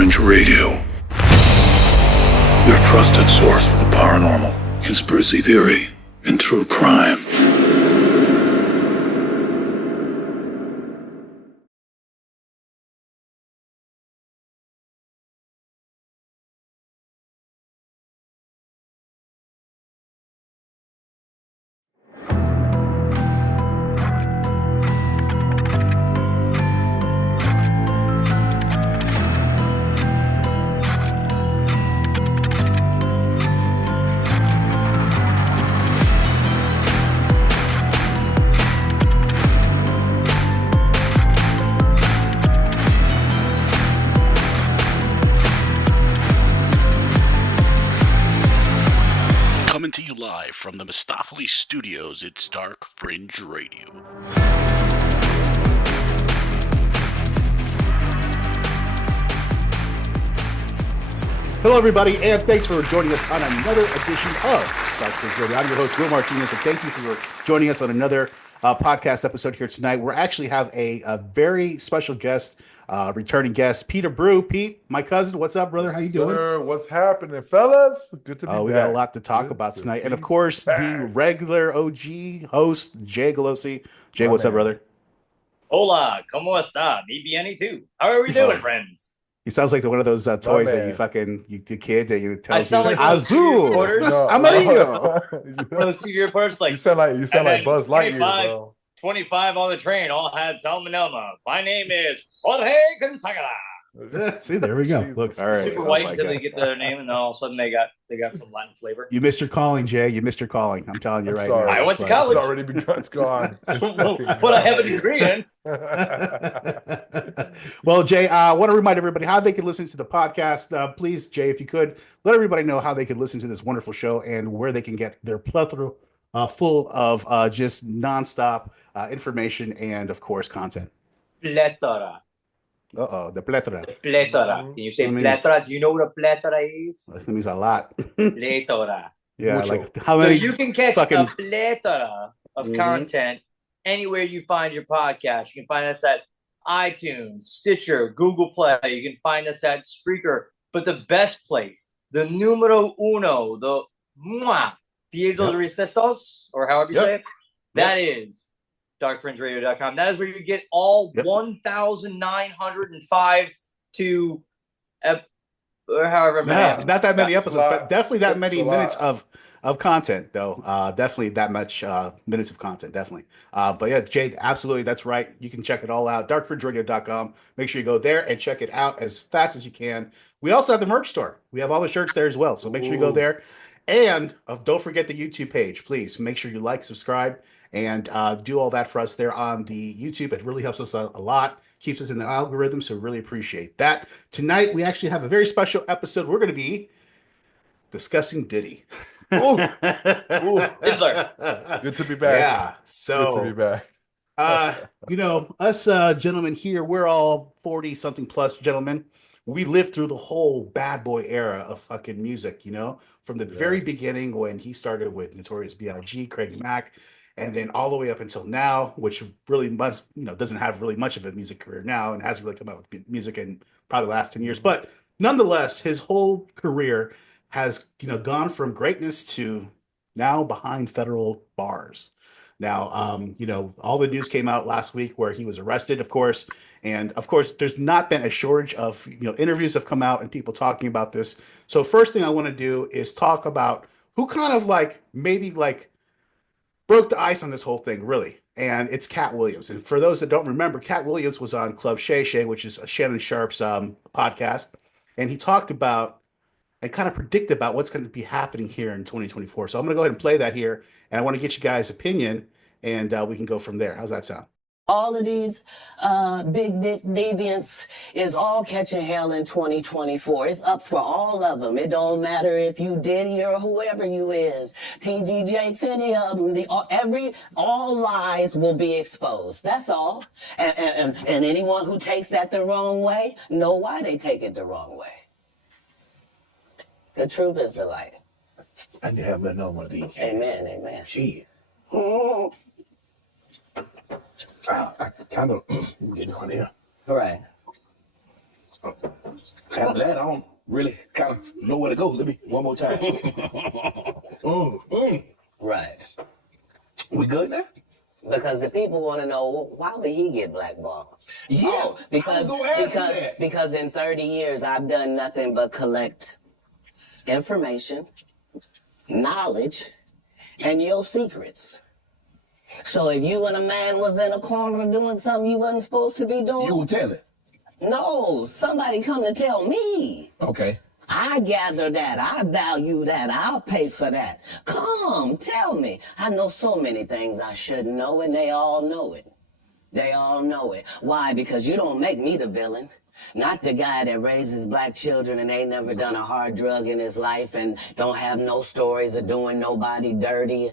Fringe Radio, your trusted source for the paranormal, conspiracy theory, and true crime. Coming to you live from the Mistopheles Studios, it's Dark Fringe Radio. Hello, everybody, and thanks for joining us on another edition of Dark Fringe Radio. I'm your host, Will Martinez, and thank you for joining us on another podcast episode here tonight. We actually have a very special guest, returning guest, Peter Brew. Pete, my cousin, what's up, brother? How you doing? Sir, what's happening, fellas? Good to be back. We got a lot to talk about tonight. And, of course, the regular OG host, Jay Galosi. Jay, what's up, brother? Hola, ¿cómo está? Me bien too. How are we doing, friends? He sounds like one of those toys that the kid that you tell you, like Azul, Amarillo. Those TV reporters, like you sound like Buzz Lightyear, bro. 25 on the train all had salmonella. My name is Jorge Gonzaga. See, there we go. Look, all right. Super white until they get their name, and then all of a sudden they got some Latin flavor. You missed your calling, Jay. You missed your calling. I'm telling you sorry. now. I went to college. It's already begun. It's gone. But I have a degree in. Well, Jay, I want to remind everybody how they can listen to the podcast. Please, Jay, if you could, let everybody know how they can listen to this wonderful show and where they can get their plethora full of just nonstop information and, of course, content. Plethora. The plethora. The plethora. Can you say plethora? Do you know what a plethora is? That means a lot. Plethora. Yeah, Mucho. like how many? So you can catch a plethora of content anywhere you find your podcast. You can find us at iTunes, Stitcher, Google Play. You can find us at Spreaker. But the best place, the numero uno, the piezos resistos, or however you say it, that is darkfringeradio.com. That is where you get all 1,905 to or however many. Not that many episodes, but definitely that many minutes of content, though. Definitely that much minutes of content, definitely. But yeah, Jade, absolutely, that's right. You can check it all out, darkfringeradio.com. Make sure you go there and check it out as fast as you can. We also have the merch store. We have all the shirts there as well, so make sure you go there. And don't forget the YouTube page, please. Make sure you like, subscribe, and do all that for us there on the YouTube. It really helps us a lot, keeps us in the algorithm, so really appreciate that. Tonight, we actually have a very special episode. We're going to be discussing Diddy. Ooh. Good to be back. Yeah, so good to be back. Us gentlemen here, we're all 40-something plus gentlemen. We lived through the whole bad boy era of fucking music, from the very beginning when he started with Notorious B.I.G., Craig Mack, and then all the way up until now, which really doesn't have really much of a music career now and hasn't really come out with music in probably the last 10 years. But nonetheless, his whole career has, gone from greatness to now behind federal bars. Now, all the news came out last week where he was arrested, of course. And of course, there's not been a shortage of, interviews have come out and people talking about this. So first thing I want to do is talk about who kind of maybe broke the ice on this whole thing, really. And it's Cat Williams. And for those that don't remember, Cat Williams was on Club Shay Shay, which is Shannon Sharp's podcast. And he talked about and kind of predicted about what's going to be happening here in 2024. So I'm going to go ahead and play that here. And I want to get you guys' opinion, and we can go from there. How's that sound? All of these big dick deviants is all catching hell in 2024. It's up for all of them. It don't matter if you Diddy or whoever you is. TG Jakes, any of them. All lies will be exposed. That's all. And anyone who takes that the wrong way, know why they take it the wrong way. The truth is the light. I need to have another one of these. Amen, amen. Shit. I kind of get on there. Right. After that, I don't really kind of know where to go. Let me one more time. Right. We good now? Because the people want to know, why would he get blackballed? Yeah, Oh, because in 30 years, I've done nothing but collect information, knowledge, and your secrets. So if you and a man was in a corner doing something you wasn't supposed to be doing... You will tell it. No, somebody come to tell me. Okay. I gather that, I value that, I'll pay for that. Come, tell me. I know so many things I shouldn't know, and they all know it. They all know it. Why? Because you don't make me the villain. Not the guy that raises black children and ain't never done a hard drug in his life and don't have no stories of doing nobody dirty.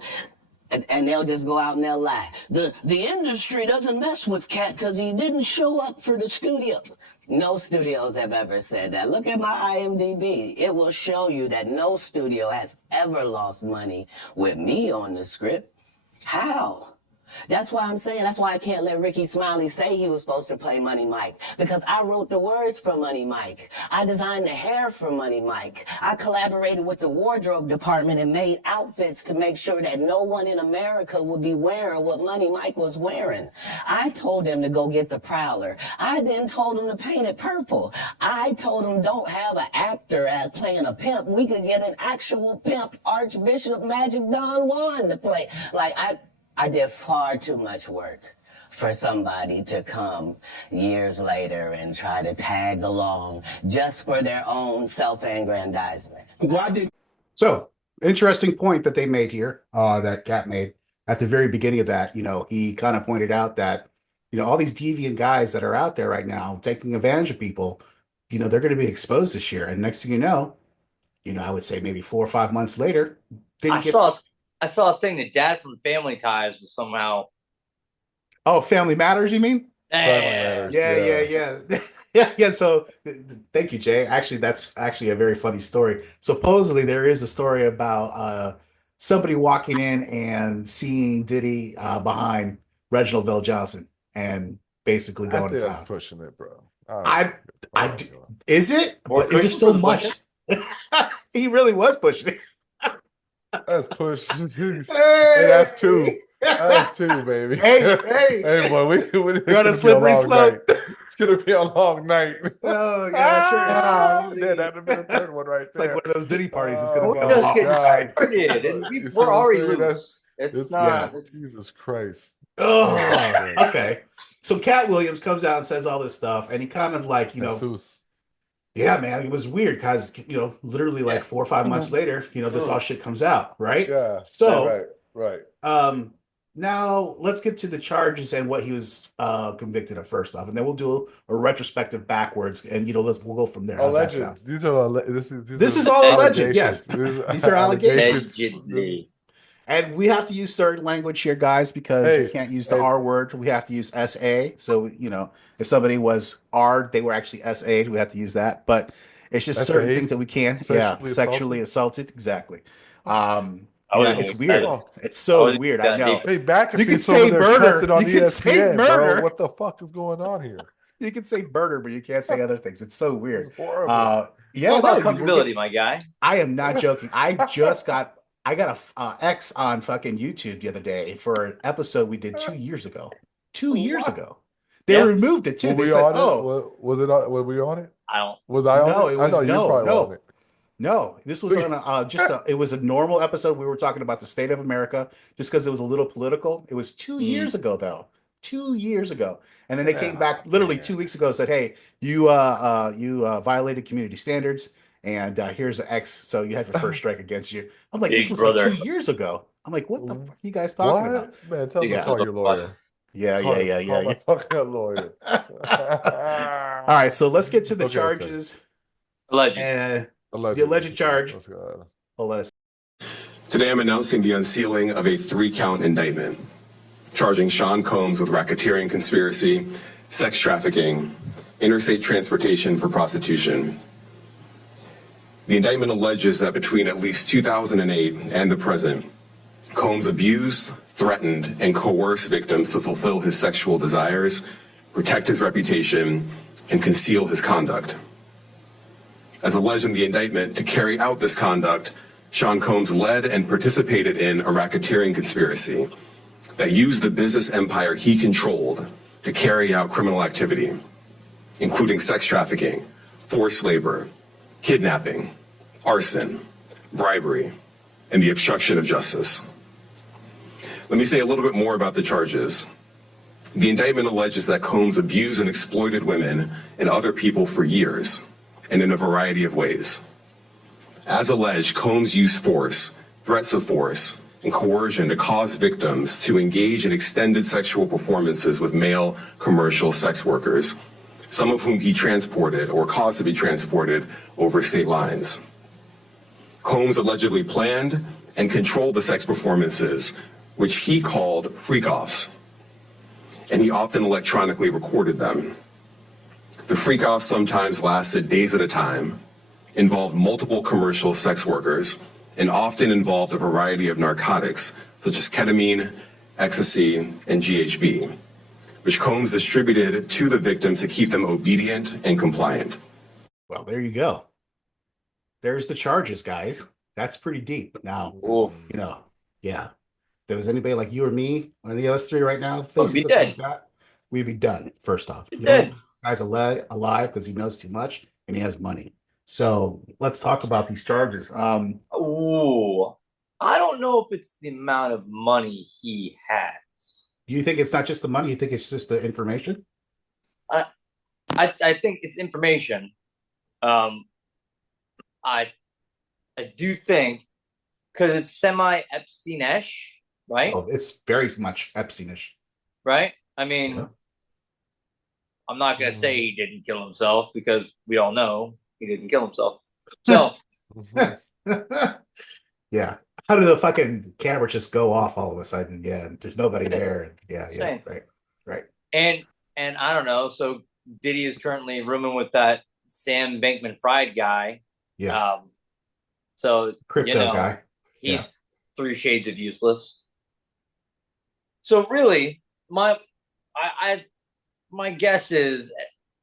And they'll just go out and they'll lie. The industry doesn't mess with Cat because he didn't show up for the studio. No studios have ever said that. Look at my IMDb. It will show you that no studio has ever lost money with me on the script. How? That's why I'm saying, that's why I can't let Ricky Smiley say he was supposed to play Money Mike. Because I wrote the words for Money Mike. I designed the hair for Money Mike. I collaborated with the wardrobe department and made outfits to make sure that no one in America would be wearing what Money Mike was wearing. I told him to go get the Prowler. I then told him to paint it purple. I told him don't have an actor playing a pimp. We could get an actual pimp, Archbishop Magic Don Juan to play. Like, I did far too much work for somebody to come years later and try to tag along just for their own self-aggrandizement. Why did... So, interesting point that they made here, that Cat made at the very beginning of that. You know, he kind of pointed out that, you know, all these deviant guys that are out there right now taking advantage of people, you know, they're going to be exposed this year. And next thing you know, I would say maybe 4 or 5 months later, I saw a thing that Dad from Family Ties was somehow. Oh, Family Matters, you mean? Yeah. Yeah. So thank you, Jay. Actually, that's actually a very funny story. Supposedly, there is a story about somebody walking in and seeing Diddy behind Reginald Johnson and basically going to town. That's pushing it, bro. Is it? But is it so much? He really was pushing it. That's push. Hey, that's two. That's two, baby. Hey, boy, we're on a slippery slope. It's gonna be a long night. Oh yeah, sure. Yeah, that'd have been the third one right there. It's like one of those Diddy parties. It's gonna be We're just getting started, and we're already loose. It's not. Yeah, Jesus Christ. Oh, okay. So Cat Williams comes out and says all this stuff, and he kind of like, you know. Jesus. Yeah, man, it was weird because, you know, literally like 4 or 5 months later, you know, this all shit comes out, right? Yeah. So, right. Now let's get to the charges and what he was convicted of first off, and then we'll do a retrospective backwards, and you know, we'll go from there. Alleged. This is all alleged. Yes, these are allegations. Allegedly. And we have to use certain language here, guys, because we can't use the R word. We have to use SA. So, you know, if somebody was R, they were actually SA'd. We have to use that. But it's just certain things that we can. Sexually assaulted. Exactly. It's weird. It's so weird. I know. Hey, back you can say murder. You can say murder. Bro. What the fuck is going on here? You can say murder, but you can't say other things. It's so weird. It's horrible. All about comfortability, my guy. I am not joking. I got a X on fucking YouTube the other day for an episode we did 2 years ago. 2 years ago. They removed it too. They said, were we on it? Was I on it? It was on it. No, this was on it was a normal episode. We were talking about the state of America just because it was a little political. It was 2 years ago though. 2 years ago. And then they came back literally 2 weeks ago and said, hey, you violated community standards. And here's an X, so you have your first strike against you. I'm like, this was like 2 years ago. I'm like, what the fuck are you guys talking about? Man, tell me to call your lawyer. Yeah. Call my fucking lawyer. All right, so let's get to the charges. Alleged. The alleged charge. Today I'm announcing the unsealing of a 3-count indictment, charging Sean Combs with racketeering conspiracy, sex trafficking, interstate transportation for prostitution. The indictment alleges that between at least 2008 and the present, Combs abused, threatened, and coerced victims to fulfill his sexual desires, protect his reputation, and conceal his conduct. As alleged in the indictment, to carry out this conduct, Sean Combs led and participated in a racketeering conspiracy that used the business empire he controlled to carry out criminal activity, including sex trafficking, forced labor, kidnapping, arson, bribery, and the obstruction of justice. Let me say a little bit more about the charges. The indictment alleges that Combs abused and exploited women and other people for years, and in a variety of ways. As alleged, Combs used force, threats of force, and coercion to cause victims to engage in extended sexual performances with male commercial sex workers, some of whom he transported or caused to be transported over state lines. Combs allegedly planned and controlled the sex performances, which he called freak-offs, and he often electronically recorded them. The freak-offs sometimes lasted days at a time, involved multiple commercial sex workers, and often involved a variety of narcotics, such as ketamine, ecstasy, and GHB, which Combs distributed to the victims to keep them obedient and compliant. Well, there you go. There's the charges, guys. That's pretty deep. Now, yeah. If there was anybody like you or me, or any of us three right now, facing something like that, we'd be done, first off. The guy's alive because he knows too much and he has money. So let's talk about these charges. I don't know if it's the amount of money he has. You think it's not just the money? You think it's just the information? I think it's information. I do think, because it's semi-Epstein-ish, right? Oh, it's very much Epstein-ish. Right? I mean, I'm not going to say he didn't kill himself because we all know he didn't kill himself. So, yeah. How did the fucking camera just go off all of a sudden? Yeah, there's nobody there. Yeah, right. And I don't know. So Diddy is currently rooming with that Sam Bankman-Fried guy. Yeah. So crypto guy. He's 3 shades of useless. So really, my guess is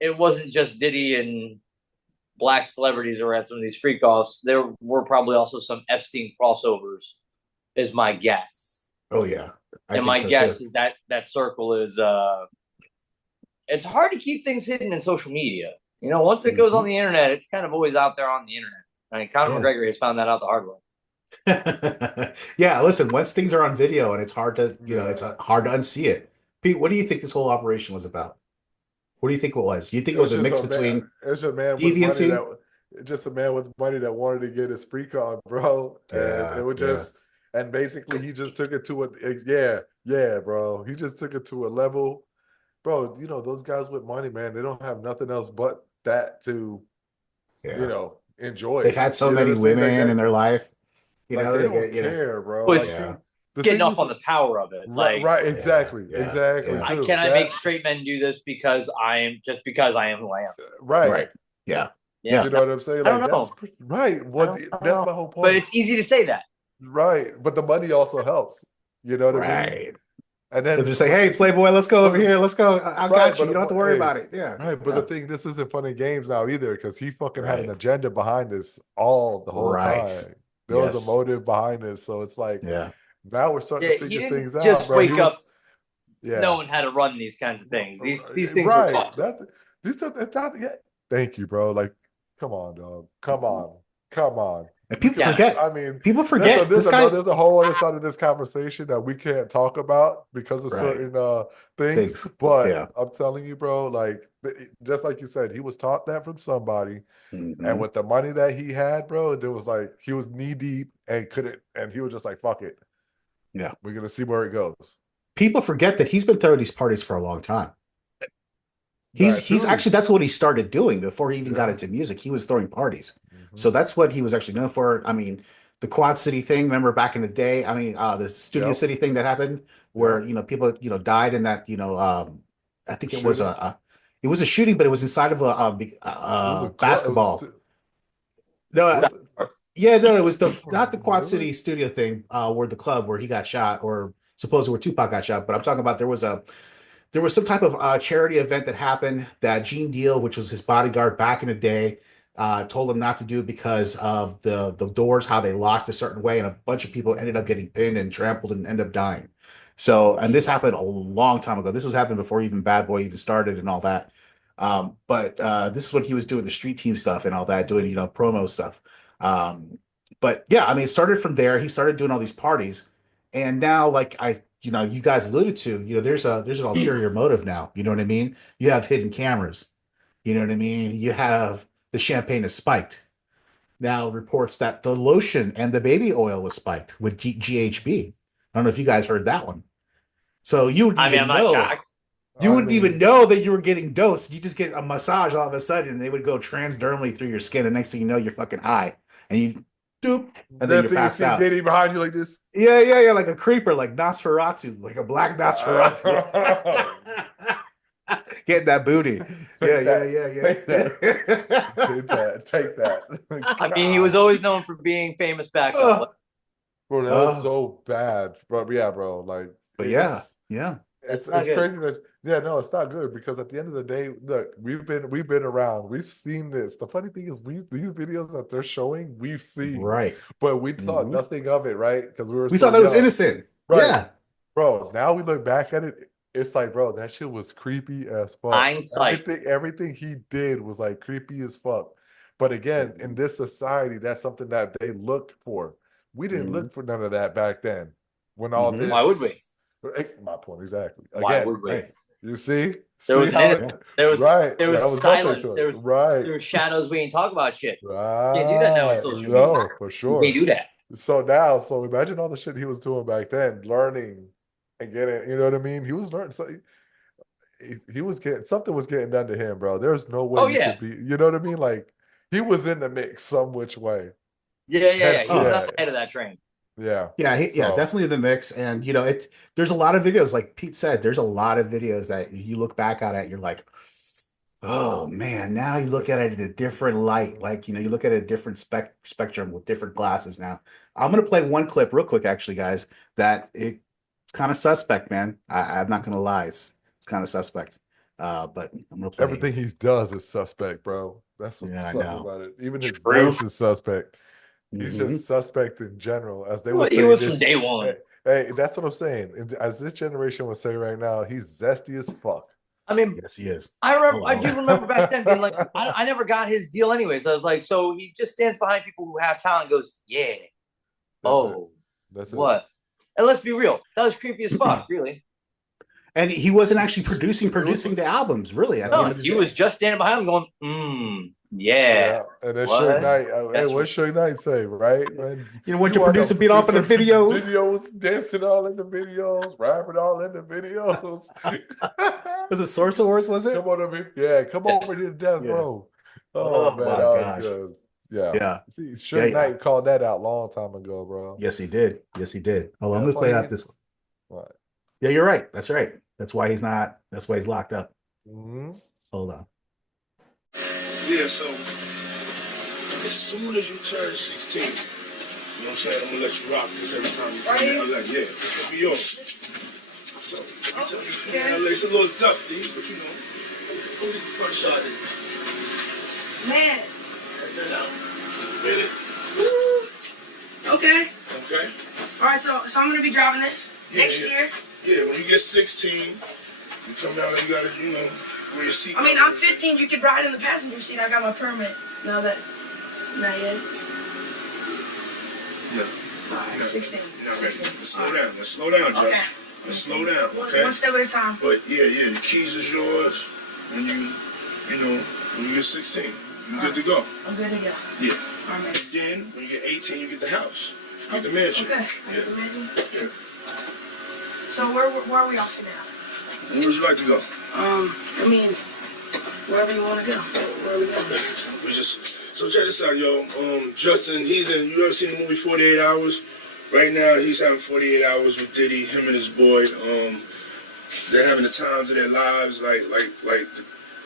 it wasn't just Diddy and black celebrities who were at some of these freak-offs. There were probably also some Epstein crossovers, is my guess. Oh, yeah. And my guess is that circle is it's hard to keep things hidden in social media. You know, once it goes on the internet, it's kind of always out there on the internet. I mean, Conor McGregor has found that out the hard way. Yeah, listen, once things are on video and it's hard to, it's hard to unsee it. Pete, what do you think this whole operation was about? What do you think it was? You think it was a mix between deviancy? Just a man with money that wanted to get his freak on, bro. And it was just, and basically he just took it to bro. He just took it to a level, bro. You know, those guys with money, man, they don't have nothing else but that to, enjoy. They've had so many women in their life. They don't care, bro. But getting off on the power of it. Right, exactly. Can I make straight men do this because I am who I am? Right. Yeah. You know what I'm saying? I don't know. Right. Well, that's my whole point. But it's easy to say that. Right. But the money also helps. You know what I mean? And then just say, hey, Playboy, let's go over here. Let's go. I got you. You don't have to worry about it. Yeah. Right. But the thing, this isn't fun and games now either, because he fucking had an agenda behind this the whole time. There was a motive behind this. So it's like, now we're starting to figure things out. Just wake up. No one had to run these kinds of things. These things were taught. Thank you, bro. Like, come on, dog. Come on. And people forget. I mean, people forget. There's a whole other side of this conversation that we can't talk about because of certain things. But I'm telling you, bro, like, just like you said, he was taught that from somebody. And with the money that he had, bro, there was like, he was knee deep and he was just like, fuck it. Yeah. We're going to see where it goes. People forget that he's been throwing these parties for a long time. He's actually, that's what he started doing before he even got into music. He was throwing parties. So that's what he was actually known for. I mean, the Quad City thing, remember back in the day? I mean, the Studio City thing that happened where, people, died in that, I think it was a shooting, but it was inside of a basketball. It was not the Quad City studio thing where the club where he got shot, or supposedly where Tupac got shot, but I'm talking about there there was some type of charity event that happened that Gene Deal, which was his bodyguard back in the day, told him not to do because of the doors, how they locked a certain way, and a bunch of people ended up getting pinned and trampled and ended up dying. So, and this happened a long time ago. This was happening before even Bad Boy even started and all that. But this is when he was doing the street team stuff and all that, doing, you know, promo stuff. But yeah, I mean, it started from there. He started doing all these parties, and now, like you know, you guys alluded to, you know, there's an ulterior motive now. You know what I mean? You have hidden cameras. You know what I mean? You have the champagne is spiked. Now reports that the lotion and the baby oil was spiked with GHB. I don't know if you guys heard that one. So you would I'm not shocked. You wouldn't even know that you were getting dosed. You just get a massage all of a sudden, and they would go transdermally through your skin, and next thing you know, you're fucking high, and you doop, and then you're passed out. Diddy behind you like this. Yeah, like a creeper, like Nosferatu, like a black Nosferatu. Getting that booty. Yeah. Take that. I mean, he was always known for being famous back then. Bro, that was so bad. Bro, yeah, bro. Like, but yeah. It's crazy that no, it's not good because at the end of the day, look, we've been around, we've seen this. The funny thing is, these videos that they're showing, we've seen, right? But we thought nothing of it, right? Because we thought that was innocent, right? Yeah, bro. Now we look back at it, it's like, bro, that shit was creepy as fuck. Hindsight. Everything he did was like creepy as fuck. But again, in this society, that's something that they looked for. We didn't look for none of that back then. When all this, why would we? My point exactly. Again, why would we? Right. You see, there was silence. There was right. There were shadows. We ain't talk about shit. Right. You can't do that now on social media. No, for sure. You can't do that. So imagine all the shit he was doing back then, learning and getting. You know what I mean? He was learning. So he was getting something was getting done to him, bro. There's no way. Could be. You know what I mean? Like he was in the mix some which way. Yeah. He was not the head of that train. Yeah, definitely the mix. And you know, there's a lot of videos, like Pete said, there's a lot of videos that you look back at you're like, oh man, now you look at it in a different light. Like, you know, you look at it a different spectrum with different glasses now. I'm gonna play one clip real quick, actually, guys, that it's kind of suspect, man. I'm not gonna lie, it's kind of suspect. But I'm gonna play everything he does is suspect, bro. That's what's about it. Even his voice is suspect. He's just suspect in general, as they would say. He was from day one. Hey, that's what I'm saying. As this generation would say right now, he's zesty as fuck. I mean, yes, he is. I do remember back then being like, I never got his deal anyway. So I was like, so he just stands behind people who have talent and goes, yeah. That's what? And let's be real, that was creepy as fuck, really. And he wasn't actually producing the albums, really. He was just standing behind him going, yeah. And then Suge Knight, what Suge Knight say, right? You know, when your producer beat off in the videos. Dancing all in the videos, rapping all in the videos. Was it Source Awards, was it? Come on over here to Death Row. Oh man, that was good. Yeah. Suge Knight called that out a long time ago, bro. Yes, he did. Hold on, let me play out this. What? Yeah, you're right. That's right. That's why he's locked up. Hold on. Yeah, so as soon as you turn 16, you know what I'm saying? I'm gonna let you rock this every time you come in LA. Yeah, this will be yours. So every time you come in LA, it's a little dusty, but you know, go get the front shot in. Man. Ready? Okay. All right, so I'm gonna be driving this next year. Yeah, when you get 16, you come out and you gotta, you know, wear your seat. I mean, I'm 15. You could ride in the passenger seat. I got my permit. Not yet. No. All right, 16. You're not ready. Let's slow down, Josh. Okay. Let's slow down, okay? One step at a time. But yeah, the keys is yours when when you get 16. You're good to go. I'm good to go. Yeah. All right. Then, when you get 18, you get the house. You get the mansion. Okay. I get the mansion? Yeah. So where are we off to now? Where would you like to go? I mean, wherever you want to go. Where are we going? So check this out, yo. Justin, you ever seen the movie 48 Hours? Right now, he's having 48 hours with Diddy, him and his boy. They're having the times of their lives, like,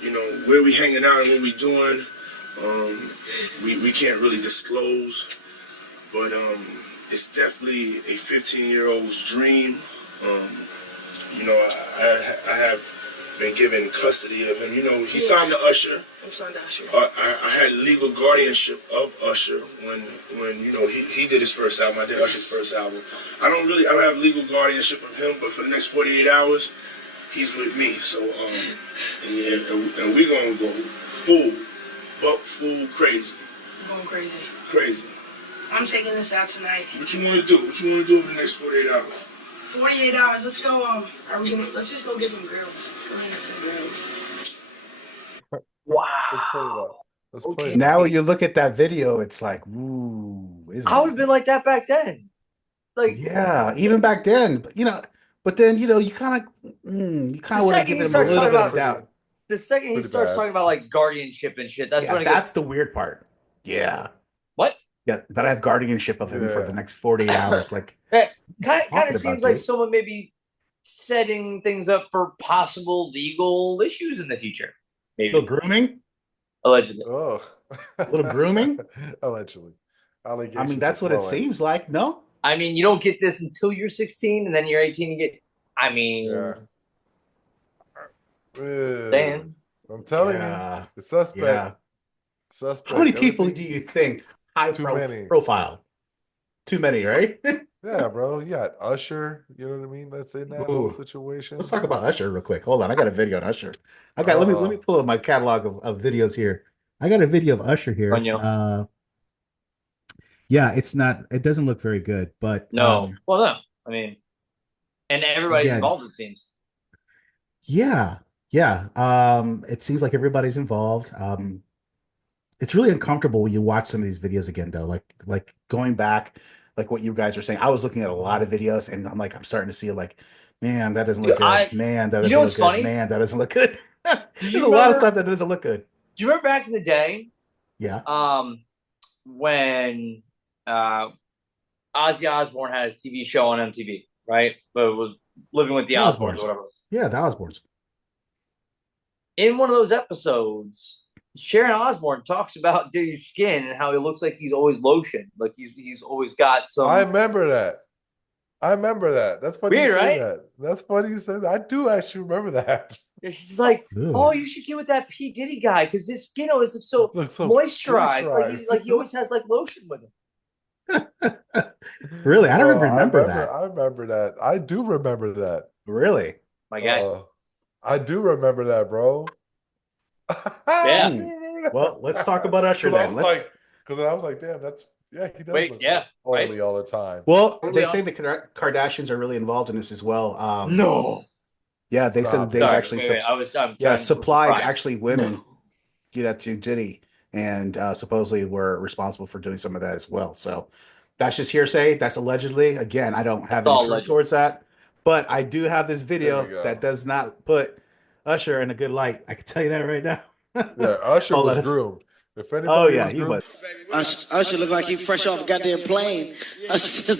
you know, where we hanging out and what we doing. We can't really disclose, but it's definitely a 15-year-old's dream. you know, I have been given custody of him. You know, he signed to Usher. I'm signed to Usher. I had legal guardianship of Usher when you know he did his first album. I did Usher's first album. I don't have legal guardianship of him, but for the next 48 hours, he's with me. So and we're gonna go full crazy. I'm going crazy. Crazy. I'm taking this out tonight. What you wanna do? What you wanna do for the next 48 hours? 48 hours. Let's go. Let's just go get some grills. Let's go and get some grills. Wow. Let's play it. Now when you look at that video, it's like, ooh. I would have been like that back then. Like, yeah, even back then, you know. But then, you know, you kind of want to give him a little bit of doubt. The second he Pretty starts bad. talking about like guardianship and shit, that's when it That's the weird part. Yeah. What? Yeah, that I have guardianship of him for the next 48 hours. Like, kind of talking seems about like you. someone maybe setting things up for possible legal issues in the future. Maybe little grooming, allegedly. Oh, a little grooming. allegedly. I mean, that's what it seems like. No. I mean, you don't get this until you're 16, and then you're 18. You get. I mean, Dan. I'm telling you, the suspect. Yeah. Suspect. How many people do you think high profile? Too many, right? Yeah, bro. You got Usher. You know what I mean? That's in that whole situation. Let's talk about Usher real quick. Hold on, I got a video on Usher. Let me pull up my catalog of videos here. I got a video of Usher here. Yeah, it doesn't look very good, but no. Well, no. I mean, and everybody's involved, it seems. Yeah. It seems like everybody's involved. It's really uncomfortable when you watch some of these videos again, though. Like going back, like what you guys are saying. I was looking at a lot of videos, and I'm starting to see like, man, that doesn't look good. Man, that doesn't look good. Funny? Man, that doesn't look good. There's a lot of stuff that doesn't look good. Do you remember back in the day? Yeah. When Ozzy Osbourne had his TV show on MTV, right? But it was Living with the Osbournes or whatever. Yeah, the Osbournes. In one of those episodes, Sharon Osbourne talks about Diddy's skin and how he looks like he's always lotion, like he's always got some. I remember that. That's funny. Weird, you say right? that. That's funny you said that. I do actually remember that. Yeah, she's like, "Oh, you should get with that P Diddy guy because his skin always looks so moisturized. Like he always has like lotion with him." Really, I don't even remember that. I remember that. I do remember that. Really, my guy. I do remember that, bro. Yeah. Well, let's talk about Usher then. Because I was like, damn, that's he does look oily all the time. Well, they say the Kardashians are really involved in this as well. No. Yeah, they said they've actually supplied actually women to Diddy, and supposedly were responsible for doing some of that as well. So that's just hearsay. That's allegedly. Again, I don't have any proof towards that, but I do have this video that does not put Usher in a good light. I can tell you that right now. Yeah, Usher was groomed. If anybody he was. Usher looked like he fresh off a goddamn plane. Usher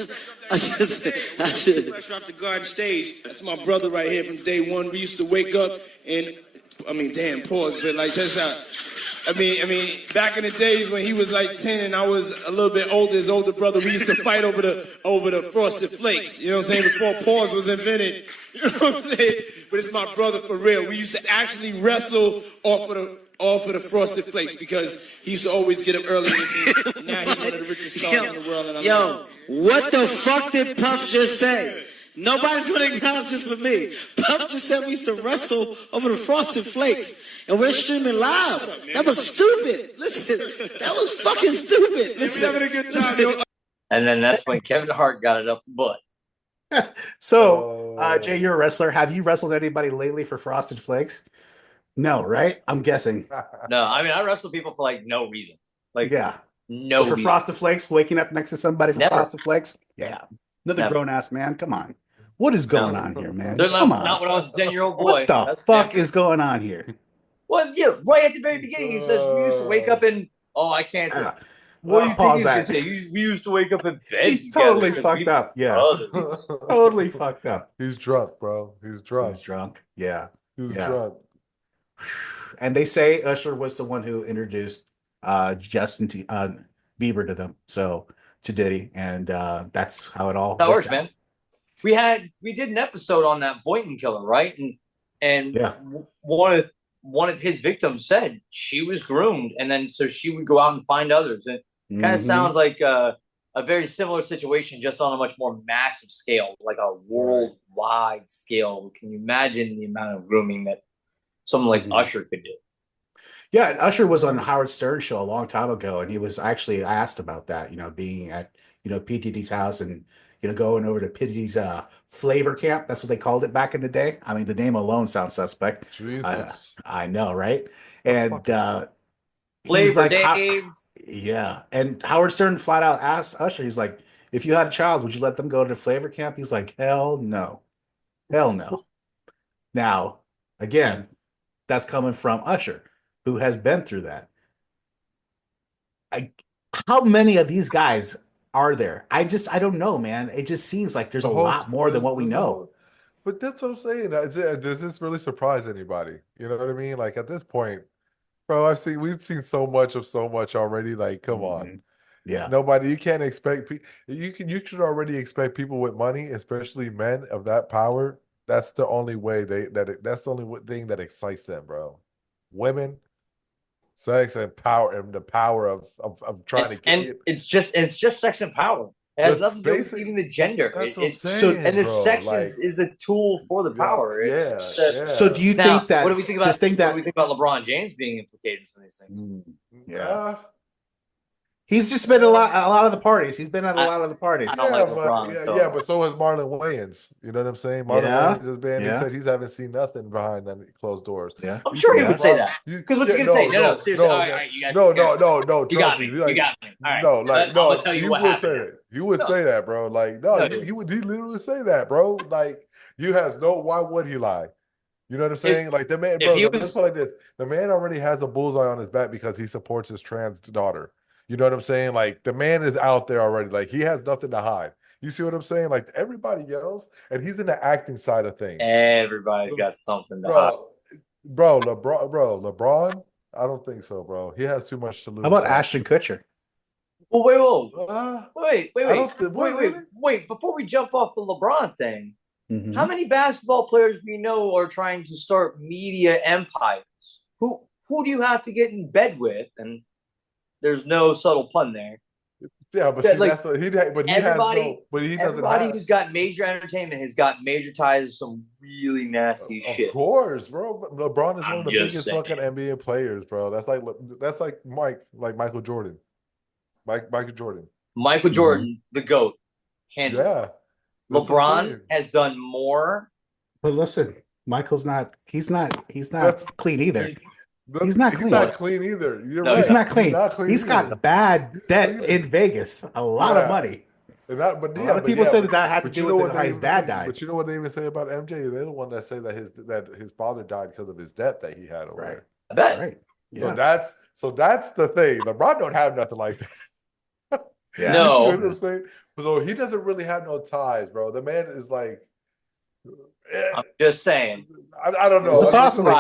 fresh off the garden stage. That's my brother right here from day one. We used to wake up and, pause, but like just out. Back in the days when he was like 10 and I was a little bit older, his older brother, we used to fight over the Frosted Flakes. You know what I'm saying? Before pause was invented. You know what I'm saying? But it's my brother for real. We used to actually wrestle off of the Frosted Flakes because he used to always get up early with me. Now he's one of the richest stars in the world. And what the fuck did Puff just say? Nobody's going to acknowledge this but me. Puff just said we used to wrestle over the Frosted Flakes, and we're streaming live. That was stupid. Listen, that was fucking stupid. Listen, having a good time, yo. And then that's when Kevin Hart got it up the butt. So, Jay, you're a wrestler. Have you wrestled anybody lately for Frosted Flakes? No, right? I'm guessing. No, I wrestle people for like no reason. Like no for reason. Frosted Flakes, waking up next to somebody for Frosted Flakes. Yeah, another grown ass man. Come on. What is going on here, man? Come on. Not when I was a 10-year-old boy. What the fuck is going on here? Well, yeah, right at the very beginning, he says we used to wake up and I can't say. What do you pause think that. We used to wake up in bed. He's totally fucked up. Yeah, totally fucked up. He's drunk, bro. He's drunk. He's drunk. Yeah, he's drunk. And they say Usher was the one who introduced Justin Bieber to them. So to Diddy, and that's how it all that works, man. we did an episode on that Boynton killer, right? And Yeah. one of his victims said she was groomed, and then so she would go out and find others. And it kind of sounds like a very similar situation, just on a much more massive scale, like a worldwide scale. Can you imagine the amount of grooming that someone like Usher could do? Yeah, and Usher was on Howard Stern show a long time ago, and he was actually asked about that, being at, P. Diddy's house and, going over to P. Diddy's flavor camp. That's what they called it back in the day. I mean, the name alone sounds suspect. Jesus. I know, right? And Flavor he's like, Dave. yeah. And Howard Stern flat out asked Usher, he's like, if you had a child, would you let them go to the flavor camp? He's like, hell no. Hell no. Now, again, that's coming from Usher, who has been through that. How many of these guys are there? I don't know, man. It just seems like there's a lot more than what we know. But that's what I'm saying. Does this really surprise anybody? You know what I mean? Like at this point, bro, we've seen so much already. Like, come on. Yeah. Nobody, you can't expect you should already expect people with money, especially men of that power. That's the only way that's the only thing that excites them, bro. Women, sex, and power, and the power of trying to get it. It's just sex and power. It has nothing to do with even the gender. That's what I'm saying, and the bro. sex Like, is a tool for the power. Yeah. So do you Now, think that? What do we think about? Just think what do we think about LeBron James being implicated in some of these things? Yeah. He's just been a lot of the parties. He's been at a lot of the parties. I don't like LeBron. But so is Marlon Wayans. You know what I'm saying? Marlon Wayans has been. He said he hasn't seen nothing behind them closed doors. Yeah, I'm sure he would say that. Because what's he gonna say? No, seriously. All right, you guys. No. You got me. You got me. All right. No, like no. I'll tell you what would say happened. that. He would say that, bro. Like he literally say that, bro. Like why would he lie? You know what I'm saying? Like the man, bro. Let's put it like this: the man already has a bullseye on his back because he supports his trans daughter. You know what I'm saying? Like the man is out there already. Like he has nothing to hide. You see what I'm saying? Like everybody else, and he's in the acting side of things. Everybody's got something to hide. LeBron. I don't think so, bro. He has too much to lose. How about Ashton Kutcher? Well, wait. Wait. Before we jump off the LeBron thing, how many basketball players do you know are trying to start media empires? Who do you have to get in bed with? And there's no subtle pun there. Yeah, but that's what he doesn't have. Everybody who's got major entertainment has got major ties to some really nasty shit. Of course, bro. LeBron is one of the biggest fucking NBA players, bro. That's like Michael Jordan. Michael Jordan, the GOAT. Yeah. LeBron has done more. But listen, Michael's not. He's not clean either. He's not clean either. You're right. He's not clean. He's either. got bad debt in Vegas. A lot of money. A lot of people say that had to do with how his dad died. But you know what they even say about MJ? They're the one that say that his father died because of his debt that he had over there. I bet. Right. Yeah. So that's the thing. LeBron don't have nothing like that. Yeah. No. You know what I'm saying? So he doesn't really have no ties, bro. The man is like. I'm just saying. I don't know. It's possible.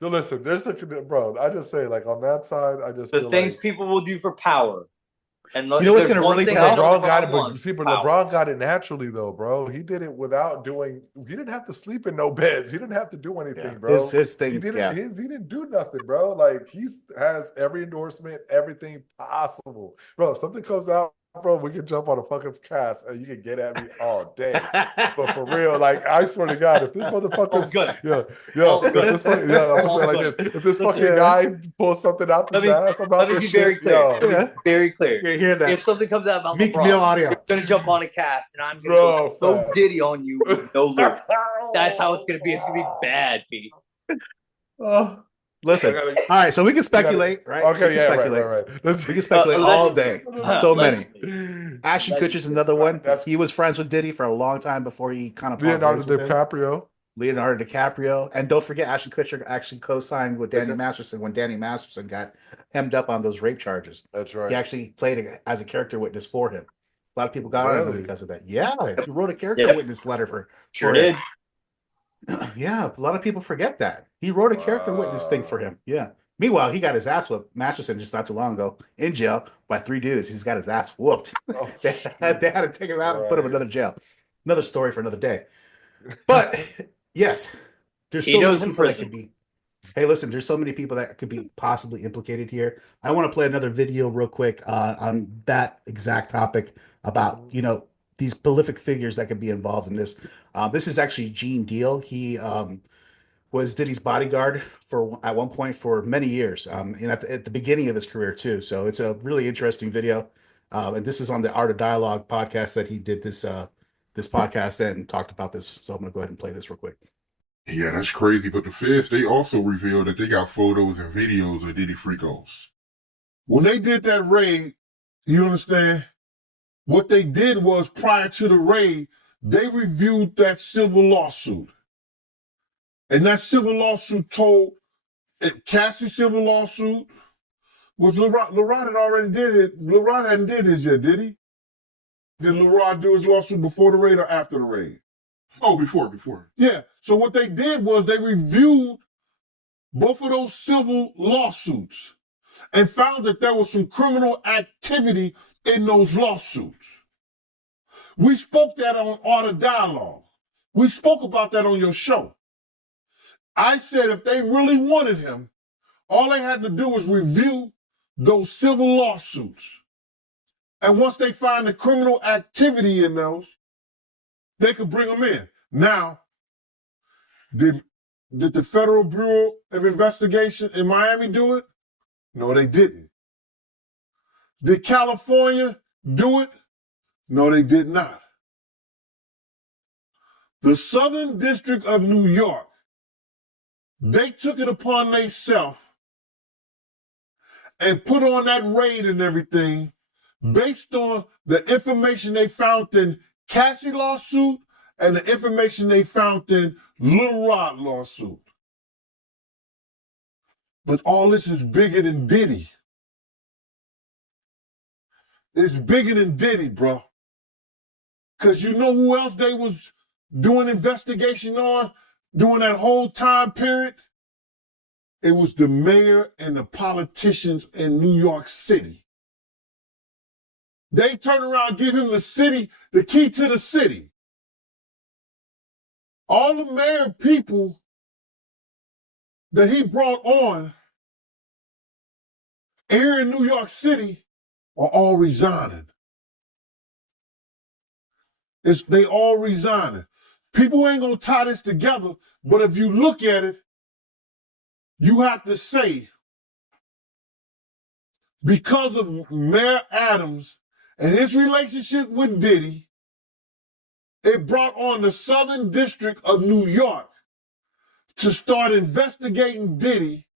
No, listen. There's bro. I just say like on that side. I just the things people will do for power. And you know what's going to really tell? LeBron got it, but LeBron got it naturally though, bro. He did it without doing. He didn't have to sleep in no beds. He didn't have to do anything, bro. His thing. He didn't do nothing, bro. Like he has every endorsement, everything possible, bro. If something comes out. Bro, we can jump on a fucking cast and you can get at me all day. But for real, like I swear to God, if this motherfucker's if this fucking guy pulls something out his ass about this shit, very clear. You hear that? If something comes out about Meek LeBron, Mill audio. I'm gonna jump on a cast and I'm gonna go Diddy on you with no loop. That's how it's gonna be. It's gonna be bad, Pete. Listen, all right, so we can speculate, right? Okay, we can speculate. Right. We can speculate all day. So many. Ashton Kutcher's another one. He was friends with Diddy for a long time before he kind of Leonardo DiCaprio. And don't forget, Ashton Kutcher actually co-signed with Danny Masterson when Danny Masterson got hemmed up on those rape charges. That's right. He actually played as a character witness for him. A lot of people got on him because of that. Yeah, he wrote a character witness letter for did. Yeah, a lot of people forget that. He wrote a character witness thing for him. Yeah. Meanwhile, he got his ass whooped. Masterson just not too long ago in jail by 3 dudes. He's got his ass whooped. They had to take him out and put him in another jail. another story for another day. But yes, there's so many people that could be. Hey, listen, there's so many people that could be possibly implicated here. I want to play another video real quick on that exact topic about, these prolific figures that could be involved in this. This is actually Gene Deal. He was Diddy's bodyguard at one point for many years, and at the beginning of his career too. So it's a really interesting video. And this is on the Art of Dialogue podcast that he did this podcast and talked about this. So I'm going to go ahead and play this real quick. Yeah, that's crazy. But the feds, they also revealed that they got photos and videos of Diddy Freakos. When they did that raid, you understand? What they did was, prior to the raid, they reviewed that civil lawsuit. And that civil lawsuit told, Cassie's civil lawsuit was LeRod had already did it. LeRod hadn't did his yet, did he? Did LeRod do his lawsuit before the raid or after the raid? Oh, before. Yeah. So what they did was they reviewed both of those civil lawsuits and found that there was some criminal activity in those lawsuits. We spoke that on Art of Dialogue. We spoke about that on your show. I said if they really wanted him, all they had to do was review those civil lawsuits. And once they find the criminal activity in those, they could bring him in. Now, did the Federal Bureau of Investigation in Miami do it? No, they didn't. Did California do it? No, they did not. The Southern District of New York, they took it upon themselves and put on that raid and everything based on the information they found in Cassie lawsuit and the information they found in Lil Rod lawsuit. But all this is bigger than Diddy. It's bigger than Diddy, bro. Because you know who else they was doing investigation on during that whole time period? It was the mayor and the politicians in New York City. They turn around and give him the key to the city. All the mayor people that he brought on here in New York City are all resigning. They all resigning. People ain't gonna tie this together, but if you look at it, you have to say, because of Mayor Adams and his relationship with Diddy, it brought on the Southern District of New York to start investigating Diddy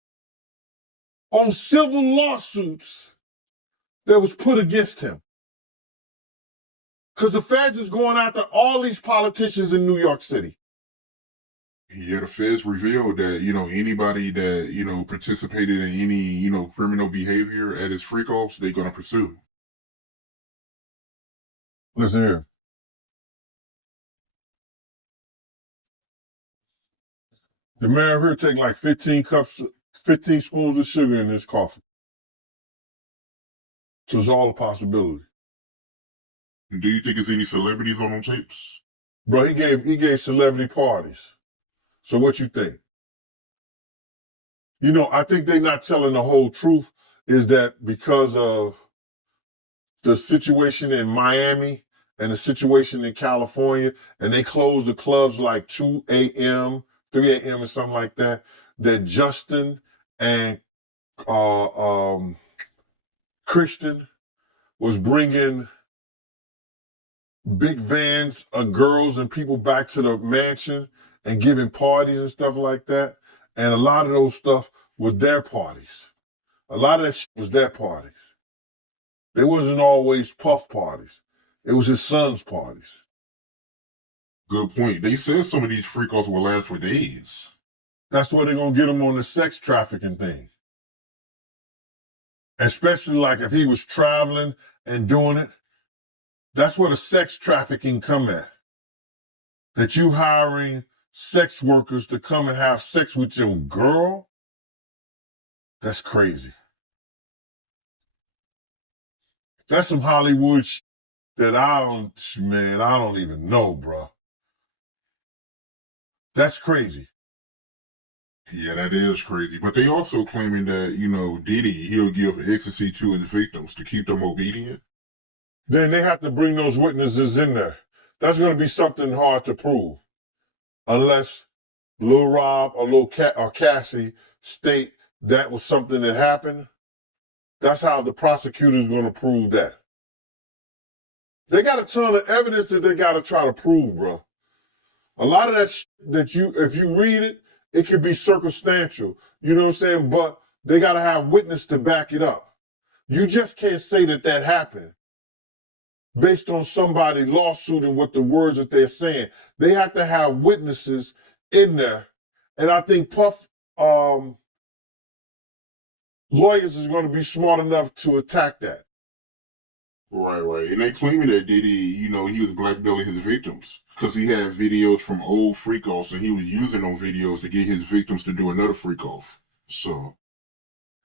on civil lawsuits that was put against him. Because the feds is going after all these politicians in New York City. Yeah, the feds revealed that, anybody that, participated in any, criminal behavior at his freak-offs, they're going to pursue. Listen here. The mayor here take like 15 spoons of sugar in his coffee. So it's all a possibility. Do you think there's any celebrities on them tapes? Bro, he gave celebrity parties. So what you think? I think they're not telling the whole truth, is that because of the situation in Miami and the situation in California, and they closed the clubs like 2 a.m., 3 a.m. or something like that, that Justin and Christian was bringing big vans of girls and people back to the mansion and giving parties and stuff like that. And a lot of those stuff were their parties. A lot of that shit was their parties. They wasn't always Puff parties. It was his son's parties. Good point. They said some of these freak-offs will last for days. That's where they're going to get him on the sex trafficking thing. Especially like if he was traveling and doing it. That's where the sex trafficking come at. That you hiring sex workers to come and have sex with your girl? That's crazy. That's some Hollywood shit that I don't even know, bro. That's crazy. Yeah, that is crazy. But they also claiming that, Diddy, he'll give ecstasy to his victims to keep them obedient. Then they have to bring those witnesses in there. That's going to be something hard to prove. Unless Lil Rob or or Cassie state that was something that happened. That's how the prosecutor's going to prove that. They got a ton of evidence that they got to try to prove, bro. A lot of that that if you read it, it could be circumstantial. You know what I'm saying? But they got to have witness to back it up. You just can't say that happened based on somebody lawsuit and what the words that they're saying. They have to have witnesses in there. And I think Puff lawyers is going to be smart enough to attack that. Right. And they claiming that Diddy, he was blackmailing his victims because he had videos from old freak-offs and he was using those videos to get his victims to do another freak-off. So,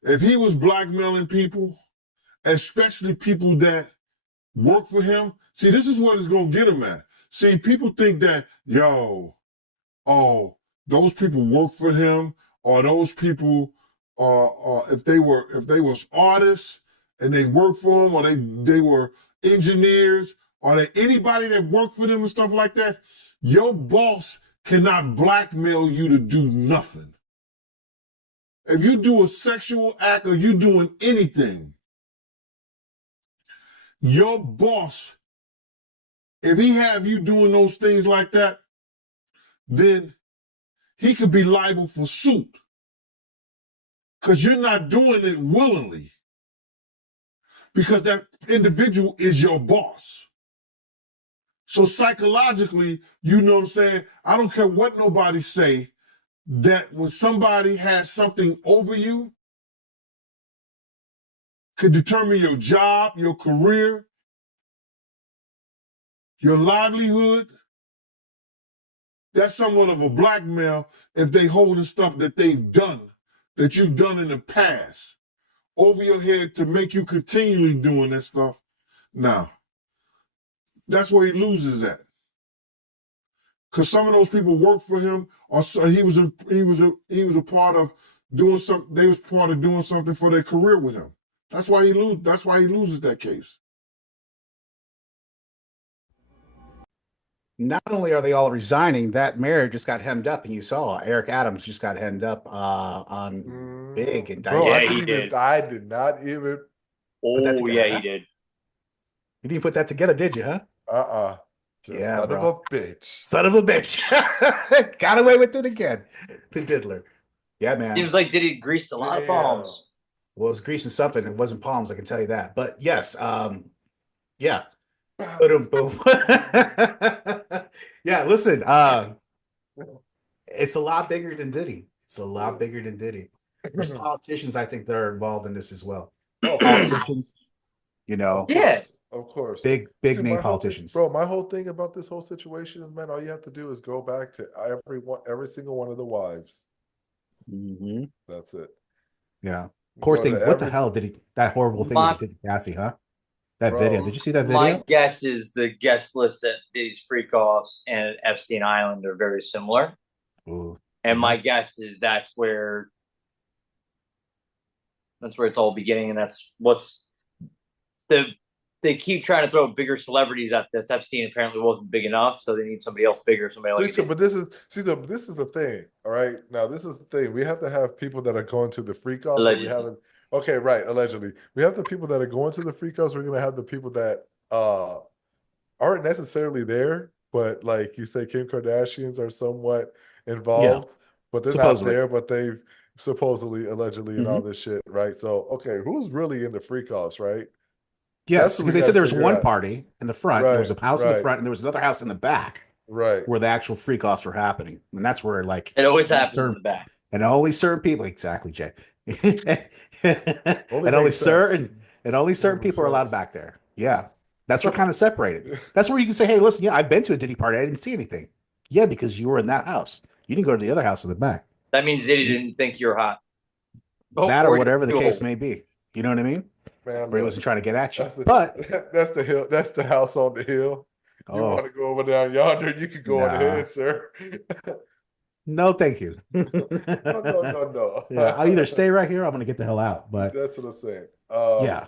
if he was blackmailing people, especially people that work for him, see, this is what it's going to get him at. See, people think that, those people work for him, or those people, if they was artists and they worked for him, or they were engineers, or anybody that worked for them and stuff like that, your boss cannot blackmail you to do nothing. If you do a sexual act or you doing anything, your boss, if he have you doing those things like that, then he could be liable for suit. Because you're not doing it willingly. Because that individual is your boss. So psychologically, you know what I'm saying? I don't care what nobody say, that when somebody has something over you, could determine your job, your career, your livelihood. That's somewhat of a blackmail if they holding stuff that they've done, that you've done in the past, over your head to make you continually doing that stuff. Now, that's where he loses at. Because some of those people work for him, or he was a part of doing something. They was part of doing something for their career with him. That's why he loses that case. Not only are they all resigning, that mayor just got hemmed up, and you saw Eric Adams just got hemmed up on big indictment. Bro, Yeah, he did. I did not even. Oh, yeah, he did. You didn't put that together, did you, huh? Yeah, son bro. of a bitch. Son of a bitch. Got away with it again. The diddler. Yeah, man. Seems like Diddy greased a lot of palms. Well, it was greasing something. It wasn't palms, I can tell you that. But yes, yeah. Boom, boom. Yeah, listen, it's a lot bigger than Diddy. It's a lot bigger than Diddy. There's politicians, I think, that are involved in this as well. Politicians, you know. Yeah. Of course. Big name politicians. Bro, my whole thing about this whole situation is, man, all you have to do is go back to every single one of the wives. Mm-hmm. That's it. Yeah. Poor thing. What the hell did he, that horrible thing that he did to Cassie, huh? That video. Did you see that video? My guess is the guest list at Diddy's Freak-Offs and at Epstein Island are very similar. Ooh. And my guess is that's where it's all beginning, and that's what's they keep trying to throw bigger celebrities at this. Epstein apparently wasn't big enough, so they need somebody else bigger, somebody like. But this is the thing. All right, now this is the thing. We have to have people that are going to the Freak-Offs. Allegedly. We haven't. Okay, right. Allegedly, we have the people that are going to the Freak-Offs. We're gonna have the people that aren't necessarily there, but like you say, Kim Kardashians are somewhat involved, but they're supposedly not there. But they've supposedly, allegedly, and all this shit, right? So, okay, who's really in the Freak-Offs, right? Yes, because they said there was one party in the front, there was a house in the right. front, and there was another house in the back, right, where the actual Freak-Offs were happening, and that's where like it always happens in the back, and only certain people, exactly, Jay, and only certain people are allowed back there. Yeah, that's what kind of separated. That's where you can say, hey, listen, yeah, I've been to a Diddy party, I didn't see anything. Yeah, because you were in that house, you didn't go to the other house in the back. That means Diddy didn't think you're hot. That or whatever the case may be. You know what I mean? Man, But he wasn't trying to get at you. that's the, But that's the hill. That's the house on the hill. You oh want to go over down yonder? You can go on nah, ahead, sir. no, thank you. No. Yeah, I'll either stay right here or I'm gonna get the hell out. But That's what I'm saying. yeah,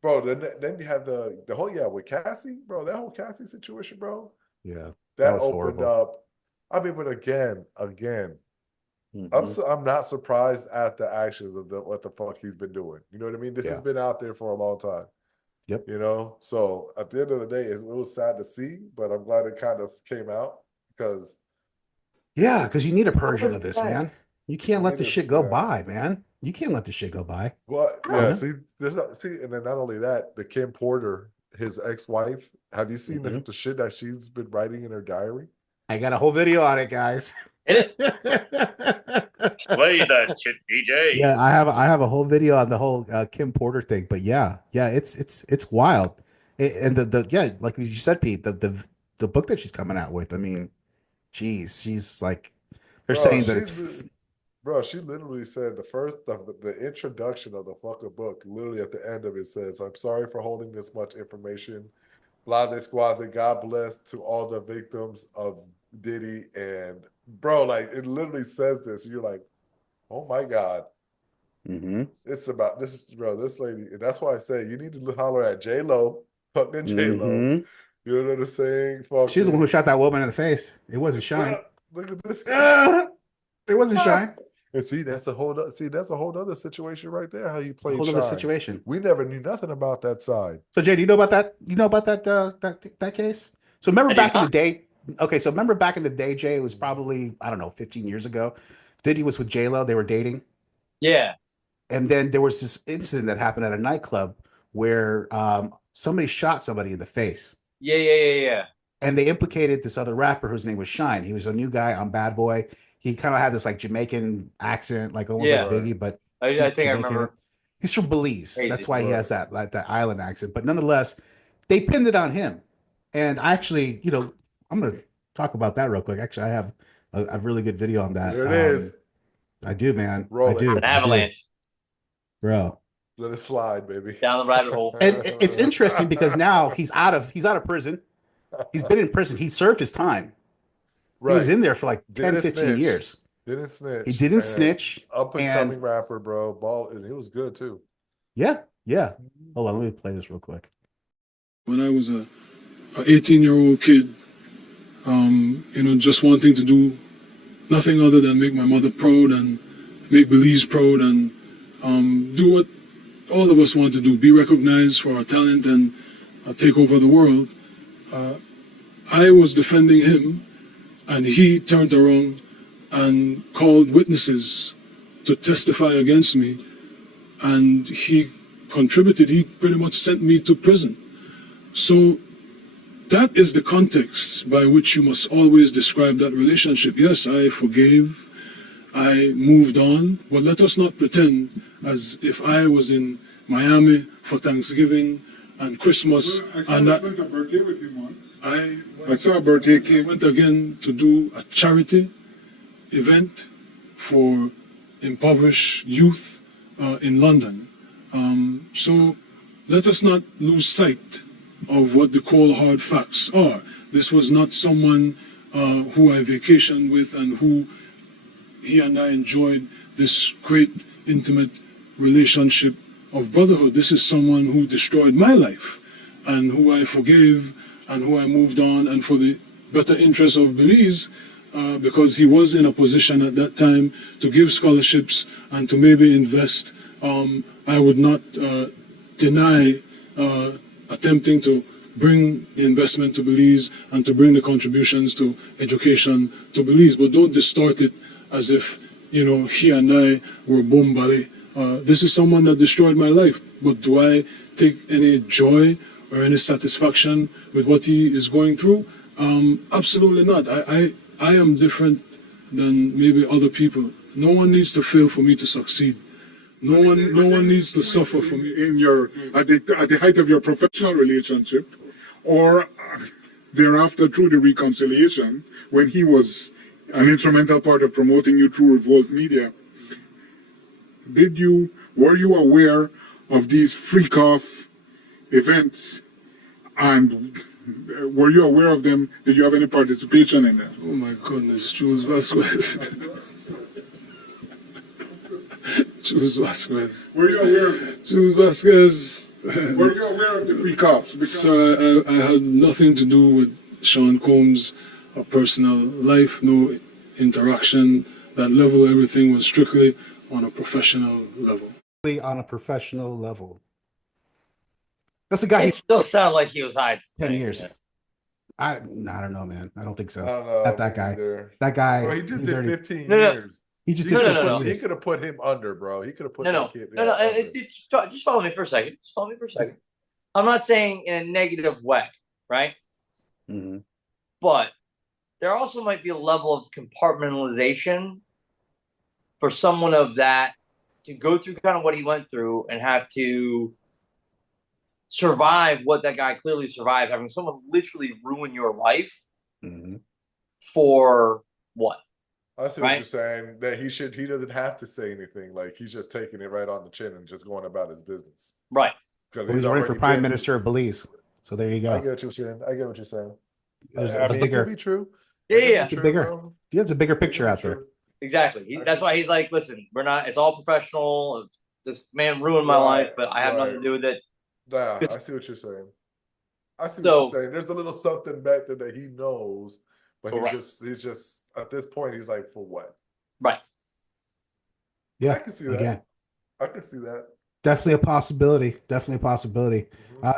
Bro, then you have the whole with Cassie, bro. That whole Cassie situation, bro. yeah, That was opened horrible. up. I mean, but again, Mhm. I'm not surprised at the actions of what the fuck he's been doing. You know what I mean? This has been out there for a long time. Yep. You know, so at the end of the day, it was sad to see, but I'm glad it kind of came out because Yeah, because you need a purging of this, man. You can't let need this it, shit go yeah. by, man. You can't let this shit go by. Well, You yeah, know? see, and then not only that, the Kim Porter, his ex-wife. Have you seen the shit that she's been writing in her diary? I got a whole video on it, guys. Play that shit, DJ. Yeah, I have a whole video on the whole Kim Porter thing. But yeah, it's wild. And the like you said, Pete, the book that she's coming out with. I mean, geez, she's like they're saying that it's. Bro, she literally said the introduction of the fucking book, literally at the end of it says, "I'm sorry for holding this much information. Blase Squaze, God bless to all the victims of Diddy." And bro, like it literally says this. You're like, oh my God. Mm-hmm. It's about this lady. And that's why I say you need to holler at J-Lo, fucking J-Lo. Mm-hmm. You know what I'm saying? Fucking, She's the one who shot that woman in the face. It wasn't Shine. Look at this. It wasn't Shine. And see, that's a whole other situation right there. How you play Whole other situation. We never knew nothing about that side. So Jay, do you know about that? You know about that case? So remember back in the day? Okay, so remember back in the day, Jay? It was probably 15 years ago. Diddy was with J-Lo. They were dating. Yeah. And then there was this incident that happened at a nightclub where somebody shot somebody in the face. Yeah. And they implicated this other rapper whose name was Shine. He was a new guy on Bad Boy. He kind of had this like Jamaican accent, like almost like Biggie, but I think I remember. He's from Belize. Crazy. That's why he has that island accent. But nonetheless, they pinned it on him. And actually, I'm going to talk about that real quick. Actually, I have a really good video on that. There it is. I do, man. Roll I do. An avalanche. Bro. Let it slide, baby. Down the rabbit hole. And it's interesting because now he's out of prison. He's been in prison. He served his time. Right. He was in there for like 10, 15 years. Didn't snitch. He didn't snitch. Up and coming rapper, bro. Ball, and he was good too. Yeah. Hold on, let me play this real quick. When I was a 18-year-old kid, just wanting to do nothing other than make my mother proud and make Belize proud and do what all of us want to do, be recognized for our talent and take over the world. I was defending him, and he turned around and called witnesses to testify against me, and he pretty much sent me to prison. So that is the context by which you must always describe that relationship. Yes, I forgave, I moved on, but let us not pretend as if I was in Miami for Thanksgiving and Christmas. I went a birthday with him once. I saw a birthday cake. I went again to do a charity event for impoverished youth in London. So let us not lose sight of what the cold hard facts are. This was not someone who I vacationed with and who he and I enjoyed this great intimate relationship of brotherhood. This is someone who destroyed my life and who I forgave and who I moved on, and for the better interest of Belize, because he was in a position at that time to give scholarships and to maybe invest. I would not deny attempting to bring the investment to Belize and to bring the contributions to education to Belize, but don't distort it as if, he and I were bombali. This is someone that destroyed my life, but do I take any joy or any satisfaction with what he is going through? Absolutely not. I am different than maybe other people. No one needs to fail for me to succeed. No one needs to suffer for me. At the height of your professional relationship, or thereafter through the reconciliation, when he was an instrumental part of promoting you through Revolt Media, were you aware of these freak off events? And were you aware of them? Did you have any participation in them? Oh my goodness, Jules Vasquez. Jules Vasquez. Were you aware of them? Jules Vasquez. Were you aware of the freak offs? Sir, I had nothing to do with Sean Combs' personal life, no interaction. That level, everything was strictly on a professional level. On a professional level. That's the guy. It still sounded like he was hiding 10 years. I don't know, man. I don't think so. I don't know. Not that guy. Either. That guy. Bro, he just did 15 No, no. years. He just He did could've 15 put- years. He could have put him under, bro. He could have put No, that kid. just follow me for a second. Just follow me for a second. I'm not saying in a negative way, right? Mm-hmm. But there also might be a level of compartmentalization for someone of that to go through kind of what he went through and have to survive what that guy clearly survived, having someone literally ruin your life for what? I see Right? what you're saying. That he doesn't have to say anything. Like he's just taking it right on the chin and just going about his business. Right. Because Well, he's running for prime minister of Belize. So there you go. I get what you're saying. I get what you're saying. There's I a mean, bigger. it could be true. Yeah. It's a bigger. Yeah, it's a bigger picture out there. Exactly. That's why he's like, listen, we're not, it's all professional. This man ruined my life, but I have nothing to do with it. Nah, I see what you're saying. I see what So- you're saying. There's a little something back there that he knows, but he's just at this point he's like, for what? Right. Yeah. I can see that. Again, I can see that. definitely a possibility. Definitely a possibility.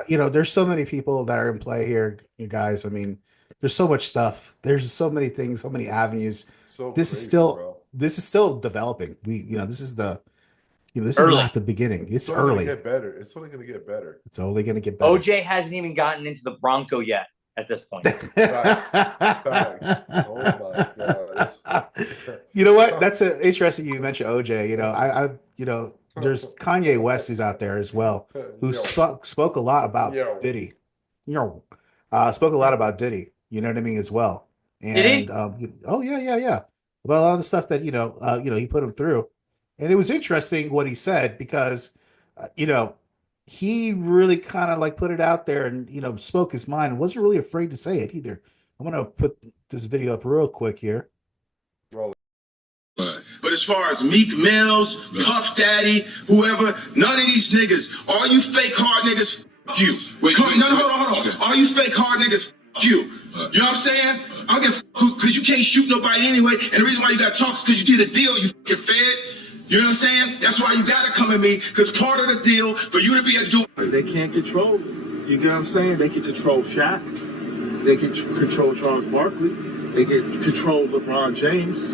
There's so many people that are in play here, you guys. I mean, there's so much stuff. There's so many things, so many avenues. So this is crazy, still bro. this is still developing. This is the this Early. is not the beginning. It's only early. gonna get better. It's only gonna get better. It's only going to get better. OJ hasn't even gotten into the Bronco yet at this point. Facts. Oh my god. You know what? That's interesting. You mentioned OJ. There's Kanye West who's out there as well, who spoke a lot about Diddy. Spoke a lot about Diddy. You know what I mean as well. And Did he? Oh yeah. About a lot of the stuff that he put him through, and it was interesting what he said because, he really kind of like put it out there and spoke his mind and wasn't really afraid to say it either. I'm gonna put this video up real quick here. But as far as Meek Mills, Puff Daddy, whoever, none of these niggas, all you fake hard niggas, f you. Hold on. All you fake hard niggas, f you. You know what I'm saying? I don't give a f because you can't shoot nobody anyway. And the reason why you got talks because you did a deal, you fucking fed. You know what I'm saying? That's why you gotta come at me, because part of the deal for you to be a dude. They can't control. You get what I'm saying? They can control Shaq. They can control Charles Barkley. They can control LeBron James.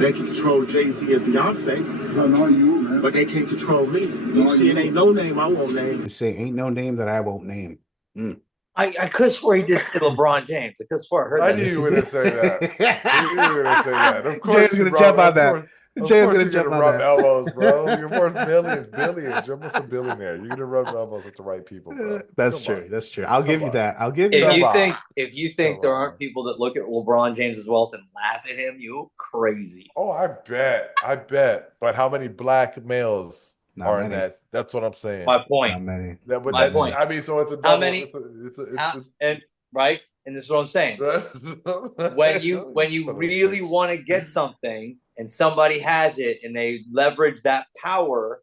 They can control Jay-Z and Beyonce. I know you, man. But they can't control me. You see, it ain't no name I won't name. You say ain't no name that I won't name. I could have swore he did say LeBron James. I could have swore I heard I that. knew you were gonna say that. You were gonna say that. Of course, Jay's gonna jump on that. Jay's gonna jump on rub that. elbows, bro. You're worth millions, billions. You're almost a billionaire. You're gonna rub elbows with the right people, bro. That's Come true. on. That's true. I'll give you that. I'll give you If that. you think there aren't people that look at LeBron James' wealth and laugh at him, you crazy. Oh, I bet. But how many black males are in many. that? That's what I'm saying. My point. Not many. My point. I mean, so it's a double. How many? It's right? And this is what I'm saying. when you really want to get something and somebody has it and they leverage that power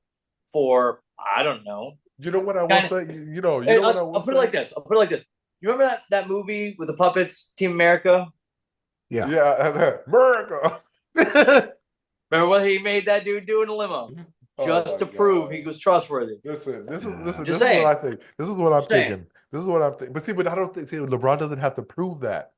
for, I don't know. You know what I will say? You know what I will I'll put it like this. You remember that movie with the puppets, Team America? Yeah. America. Remember what he made that dude do in a limo? Just to prove he was trustworthy. Listen. This is what I think. This is what I'm thinking. But see, I don't think LeBron doesn't have to prove that.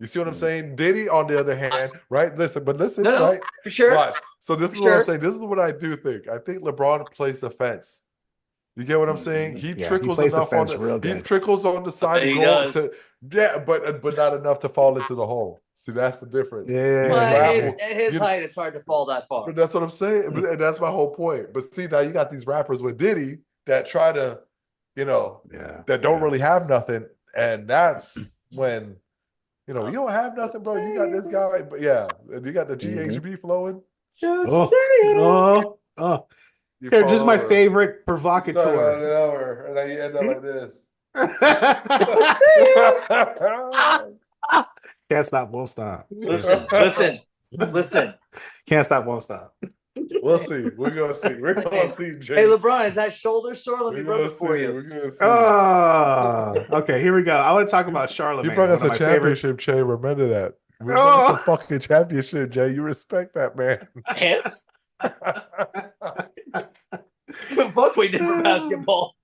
You see what I'm saying? Diddy, on the other hand, right? Listen, No, right? for sure. Watch. So this is what I'm saying. This is what I do think. I think LeBron plays the fence. You get what I'm saying? He trickles plays the enough fence on real the. He good. trickles on the side He goal does. but not enough to fall into the hole. See, that's the difference. Yeah. Well, at his height, it's hard to fall that far. But that's what I'm saying. And that's my whole point. But see, now you got these rappers with Diddy that try to, that don't really have nothing. And that's when, you don't have nothing, bro. You got this guy, but and you got the GHB flowing. Just Oh, saying. oh. Here, this is my favorite provocateur. And then you end up like this. Can't stop, won't stop. Listen. Can't stop, won't stop. We'll see. We're gonna see. We're gonna see. Jay. Hey, LeBron, is that shoulder sore? Let me rub it for you. We're gonna see. Oh, okay. Here we go. I want to talk about Charlemagne. You brought us one a of my favorite- championship, Jay. Remember that. We brought us a fucking championship, Jay. You respect that, man. Fuck, we did for basketball.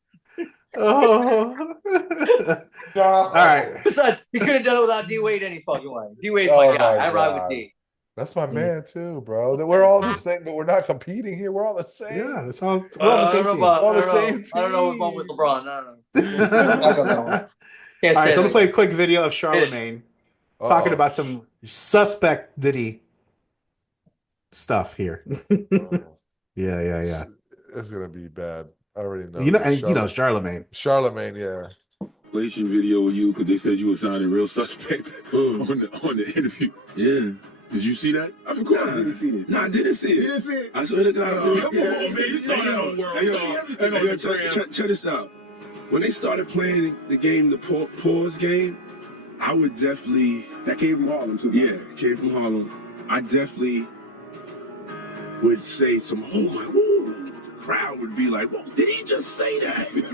Oh. All right. Besides, you could have done it without D Wade any fucking way. D Wade's my guy. I ride with D. That's my man too, bro. We're all the same, but we're not competing here. We're all the same. Yeah, we're all the same team. All the same team. I don't know what's wrong with LeBron. I don't know. All right, so I'm gonna play a quick video of Charlemagne talking about some suspect Diddy stuff here. Yeah. It's gonna be bad. I already know. You know Charlemagne. Charlemagne, yeah. Relation video with you because they said you were sounding real suspect on the interview. Yeah. Did you see that? Of course I didn't see it. No, I didn't see it. You didn't see it? I swear to God. Come on, man. You saw that on World Star. Check this out. When they started playing the game, the pause game, I would definitely... That came from Harlem, too. Yeah, came from Harlem. I definitely would say some, oh my, woo. The crowd would be like, well, did he just say that? You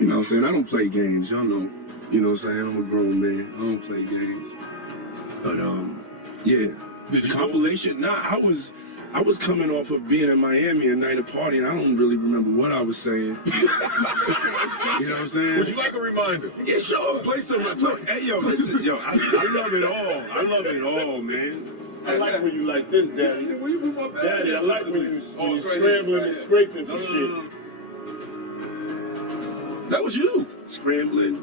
know what I'm saying? I don't play games. Y'all know. You know what I'm saying? I'm a grown man. I don't play games. But, yeah. The compilation, I was coming off of being in Miami a night of party, and I don't really remember what I was saying. You know what I'm saying? Would you like a reminder? Yeah, sure. Play some. Hey, yo, listen, I love it all. I love it all, man. I like when you like this, Daddy. Daddy, I like when you scrambling and scraping for shit. That was you. Scrambling.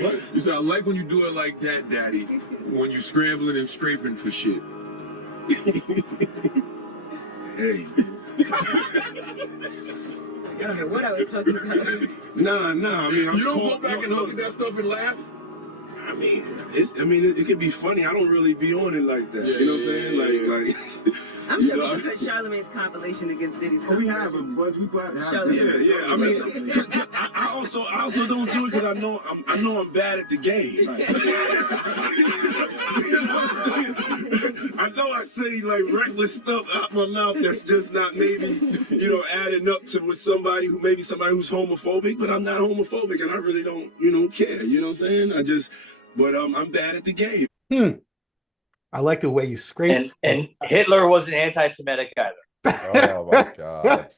What? You said, I like when you do it like that, Daddy. When you scrambling and scraping for shit. Hey. I don't know what I was talking about. Nah. I mean, you don't go back and look at that stuff and laugh? I mean, it could be funny. I don't really be on it like that. You know what I'm saying? Like. I'm sure we can put Charlemagne's compilation against Diddy's compilation. We have them, but we probably have them. Yeah. I mean, I also don't do it because I know I'm bad at the game. I know I say like reckless stuff out my mouth that's just not maybe adding up to with somebody who's homophobic, but I'm not homophobic and I really don't care. You know what I'm saying? But I'm bad at the game. I like the way you scrape. And Hitler wasn't anti-Semitic either. Oh my God.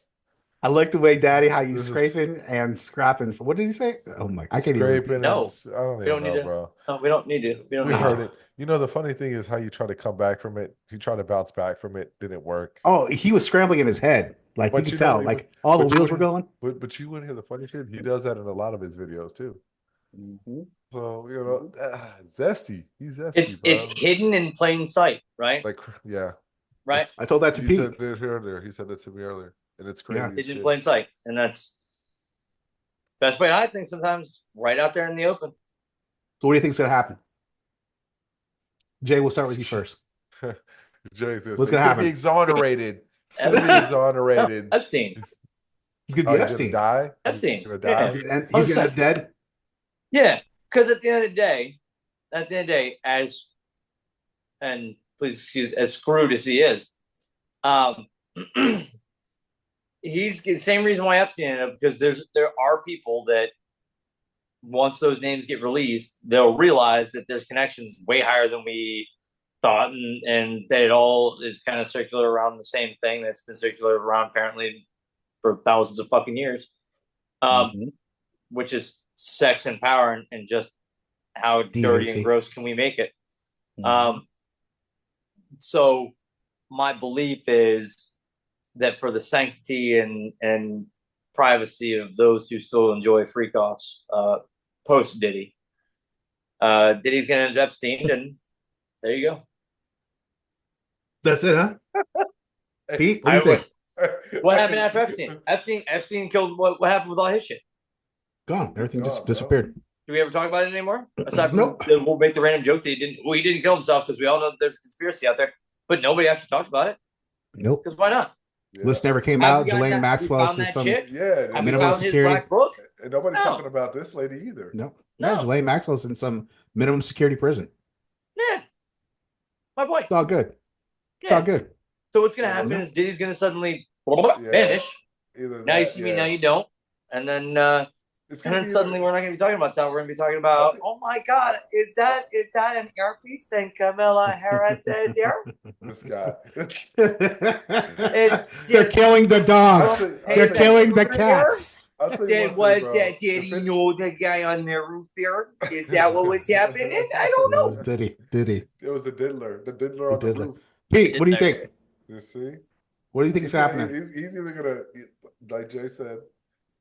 I like the way, Daddy, how you scraping and scrapping. What did he say? Oh my! I can't Scraping. even. No, I don't even know, bro. No, we don't need to. We don't need heard to. it. You know, the funny thing is how you try to come back from it. You try to bounce back from it. Didn't work. Oh, he was scrambling in his head. Like you could tell. Like all the wheels were going. But you wouldn't hear the funny shit. He does that in a lot of his videos too. Mm-hmm. So zesty. He's zesty. It's hidden in plain sight, right? Like right. I told that to Pete. He said that to me earlier, and it's crazy. Yeah. Hidden in plain sight, and that's best way. I think sometimes right out there in the open. So what do you think's gonna happen? Jay, we'll start with you first. Jay says, what's gonna happen? Be exonerated. Exonerated. Epstein. He's gonna be Epstein. Die. Epstein. He's gonna die. Yeah. He's gonna be dead. Yeah, because at the end of the day, as screwed as he is, he's the same reason why Epstein ended up, because there are people that once those names get released, they'll realize that there's connections way higher than we thought, and that it all is kind of circular around the same thing that's been circular around apparently for thousands of fucking years, which is sex and power and just how dirty and gross can we make it. So my belief is that for the sanctity and privacy of those who still enjoy freak offs post Diddy, Diddy's gonna end up Epstein, and there you go. That's it, huh? Pete, what do you think? What happened after Epstein? Epstein killed what happened with all his shit? Gone. Everything just disappeared. Do we ever talk about it anymore? Aside from we'll make the random joke that he didn't kill himself because we all know there's a conspiracy out there, but nobody actually talks about it. Nope. Because why not? List never came Have out. we gotten Jelaine that? Maxwell We is found that just some chick? Yeah, Have we minimum found his security. black book? and nobody's No. talking about this lady either. No, Jelaine Maxwell's in some minimum security prison. Yeah. My boy. It's all good. It's all good. So what's gonna happen is Diddy's gonna suddenly vanish. Either Now you that, see me, now you don't, and then gonna be suddenly we're not gonna be talking about that. We're gonna be talking about, oh my God, is that an earpiece and Camilla Harris is here? This guy. They're killing the dogs. They're killing the cats. I'll tell you Then one was thing, bro. that Diddy know the guy on the roof there? Is that what was happening? I don't know. It was Diddy. It was the diddler on the roof. Pete, what do you think? You see? What do you think is happening? He's either gonna, like Jay said,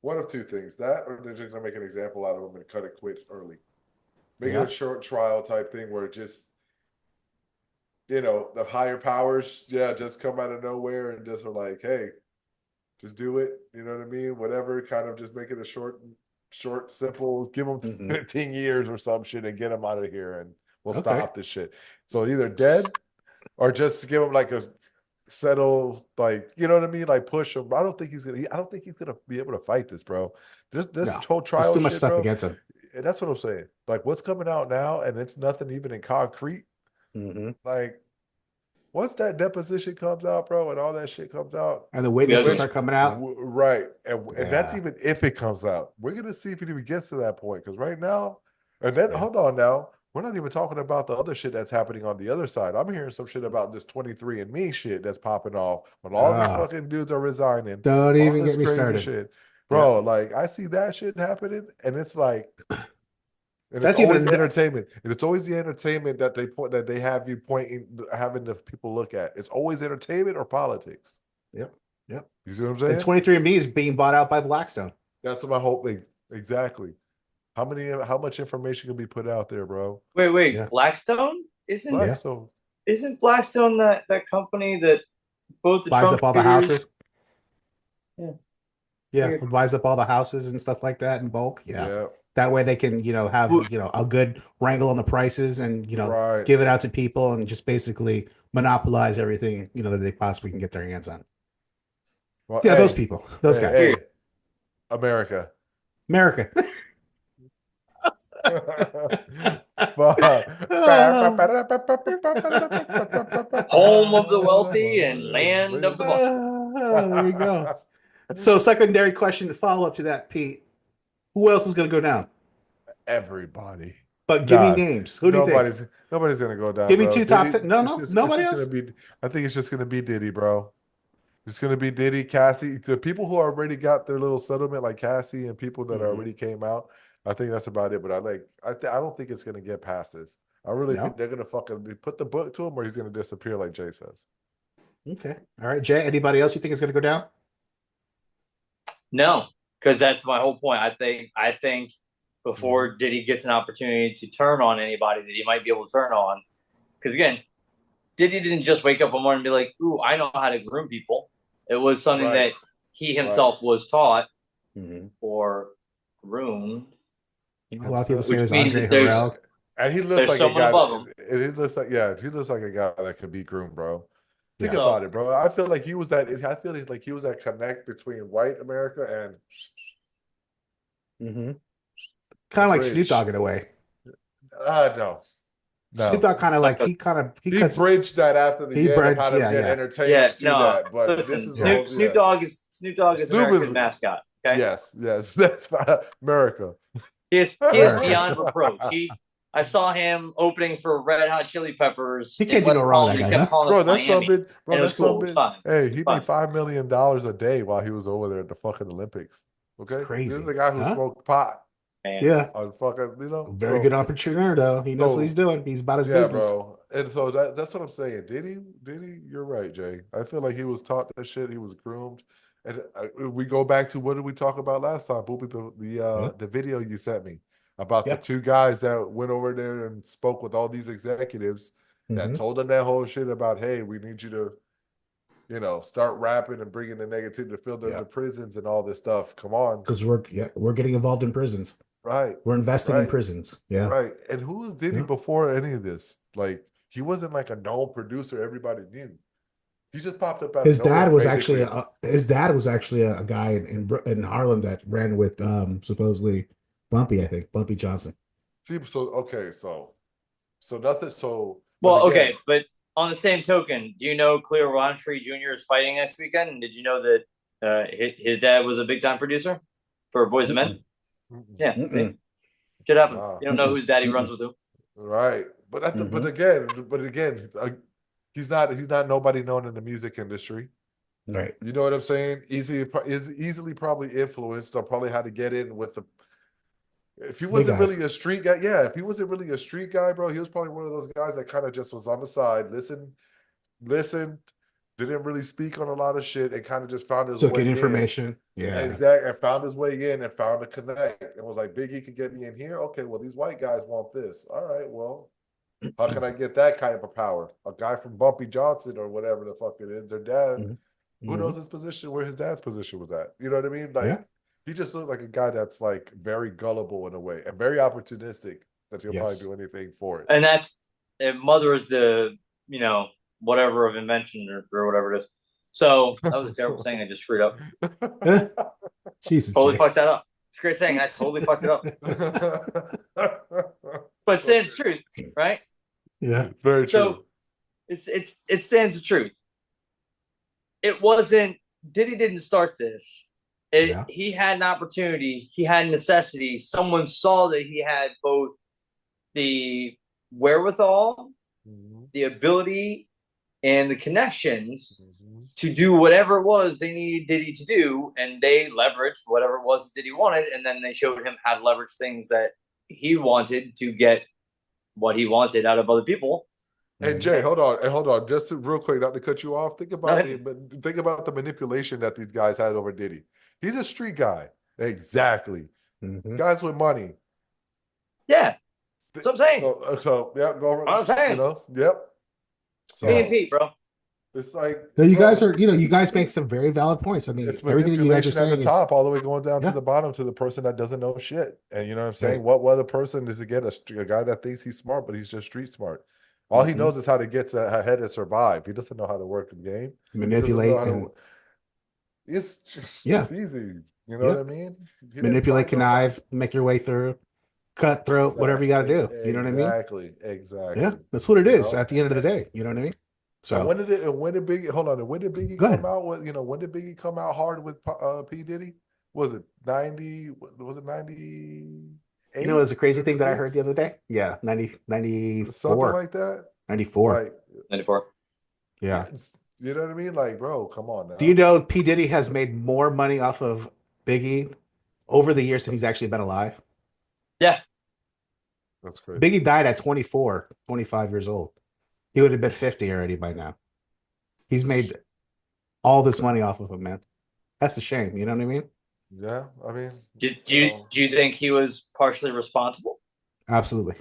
one of two things: that, or they're just gonna make an example out of him and cut it quick early. Make it a short trial type thing where it just, the higher powers, just come out of nowhere and just are like, hey, just do it. You know what I mean? Whatever, kind of just make it a short, simple. Give them 15 years or some shit and get them out of here, and we'll stop this shit. So either dead, or just give him like a settle, like, you know what I mean, like push him. I don't think he's gonna be able to fight this, bro. This whole trial, there's too much shit, stuff bro, against him. and that's what I'm saying. Like, what's coming out now, and it's nothing even in concrete. Like, once that deposition comes out, bro, and all that shit comes out, And the witnesses start coming out. right? And that's even if it comes out. We're gonna see if it even gets to that point. Because right now, and then hold on now, we're not even talking about the other shit that's happening on the other side. I'm hearing some shit about this 23andMe shit that's popping off when all these fucking dudes are resigning. Don't all even this get me crazy started. shit. Bro, like, I see that shit happening, and it's like, and That's it's always even entertainment. And it's always the entertainment that they have you having the people look at. It's always entertainment or politics. Yep. You see what I'm saying? And 23andMe is being bought out by Blackstone. That's my whole thing. Exactly. How much information can be put out there, bro? Wait. Blackstone? Isn't Blackstone that company that both the buys Trump up all the computers- houses? Yeah, Weird. buys up all the houses and stuff like that in bulk. Yeah. That way they can, have, a good wrangle on the prices and, give it out to people and just basically monopolize everything, that they possibly can get their hands on. Well, those people, those guys. Hey, America. Home of the wealthy and land of the Oh, there you go. So, secondary question to follow up to that, Pete. Who else is going to go down? Everybody. But give me names. Who do you think? Nobody's going to go down. Give me bro. two top Diddy, 10. Nobody else? I think it's just going to be Diddy, bro. It's going to be Diddy, Cassie. The people who already got their little settlement, like Cassie and people that already came out, I think that's about it. But I don't think it's going to get past this. I really think they're going to fucking put the book to him, or he's going to disappear like Jay says. Okay. All right, Jay. Anybody else you think is going to go down? No, because that's my whole point. I think before Diddy gets an opportunity to turn on anybody that he might be able to turn on, because again, Diddy didn't just wake up one morning and be like, "Ooh, I know how to groom people." It was something that he himself was taught or groomed. A lot of people say it was Andre Harrell. And he looks like someone a guy. above him. He looks like a guy that could be groomed, bro. Think about it, bro. I feel like he was that. I feel like he was that connect between white America and. Kind of like Snoop Dogg in a way. No. Snoop Dogg kind of like he bridged that after the game of how to get entertainment to that. But listen, Snoop Dogg is America's mascot. Okay. Yes, that's America. He is beyond reproach. I saw him opening for Red Hot Chili Peppers. He can't do no wrong, that guy, bro. That's something. Bro, that's cool. something. Hey, he made $5 million a day while he was over there at the fucking Olympics. Okay, it's crazy. This is a guy who smoked pot. Yeah, on fucking, very good entrepreneur though. He knows what he's doing. He's about his business, bro. And so that's what I'm saying. Diddy, you're right, Jay. I feel like he was taught that shit. He was groomed. And we go back to what did we talk about last time, Boopy? The video you sent me about the two guys that went over there and spoke with all these executives that told them that whole shit about, hey, we need you to, start rapping and bringing the negativity to fill the prisons and all this stuff. Come on, because we're getting involved in prisons. Right, we're investing in prisons. Yeah, right. And who was Diddy before any of this? Like, he wasn't like a known producer everybody knew. He just popped up out His of nowhere. dad was actually a guy in Harlem that ran with supposedly Bumpy, I think Bumpy Johnson. See, so nothing. So well, again, okay, but on the same token, do you know Cleo Roundtree Jr. is fighting next weekend? And did you know that his dad was a big time producer for Boys and Men? Yeah, see? Shit happens. Wow. You don't know whose daddy runs with who. Right, but again, he's not nobody known in the music industry. Right. You know what I'm saying? Easily probably influenced or probably had to get in with the. If he wasn't really a street guy, if he wasn't really a street guy, bro, he was probably one of those guys that kind of just was on the side, listened, didn't really speak on a lot of shit, and kind of just found his way Took in information. Yeah. Exactly. And found his way in and found a connect and was like, Biggie could get me in here. Okay, well, these white guys want this. All right, well, how can I get that kind of power? A guy from Bumpy Johnson or whatever the fuck it is, their dad, who knows his position, where his dad's position was at. You know what I mean? Like, he just looked like a guy that's like very gullible in a way and very opportunistic that he'll probably do anything for it. And mother is the, whatever of invention or whatever it is. So that was a terrible saying. I just screwed up. Jesus. Totally fucked that up. It's a great saying. I totally fucked it up. But it stands the truth, right? Yeah. Very true. So it stands the truth. It wasn't, Diddy didn't start this. He had an opportunity. He had necessity. Someone saw that he had both the wherewithal, the ability, and the connections to do whatever it was they needed Diddy to do, and they leveraged whatever it was Diddy wanted, and then they showed him how to leverage things that he wanted to get what he wanted out of other people. And Jay, hold on, just real quick, not to cut you off. Think about the manipulation that these guys had over Diddy. He's a street guy, exactly. Guys with money. Yeah, that's what I'm saying. So yeah, go over. I'm saying. Yep. So, me and Pete, bro. It's like no, you guys make some very valid points. I mean, it's everything that you guys are saying at the top, all the way going down to the bottom to the person that doesn't know shit. And you know what I'm saying? What other person is to get a guy that thinks he's smart, but he's just street smart. All he knows is how to get ahead and survive. He doesn't know how to work the game, manipulate, it's easy. You know what I mean? Manipulate, connive, make your way through, cutthroat, whatever you got to do. You know what I mean? Exactly. Yeah, that's what it is at the end of the day. You know what I mean? So when did Biggie come out with? When did Biggie come out hard with P Diddy? Was it 90? Was it 90? You know, it's a crazy thing that I heard the other day. Yeah, 94. Something like that. 94. 94. Yeah. You know what I mean? Like, bro, come on now. Do you know P. Diddy has made more money off of Biggie over the years than he's actually been alive? Yeah. That's crazy. Biggie died at 24, 25 years old. He would have been 50 already by now. He's made all this money off of him, man. That's a shame. You know what I mean? Yeah, I mean, do you think he was partially responsible? Absolutely.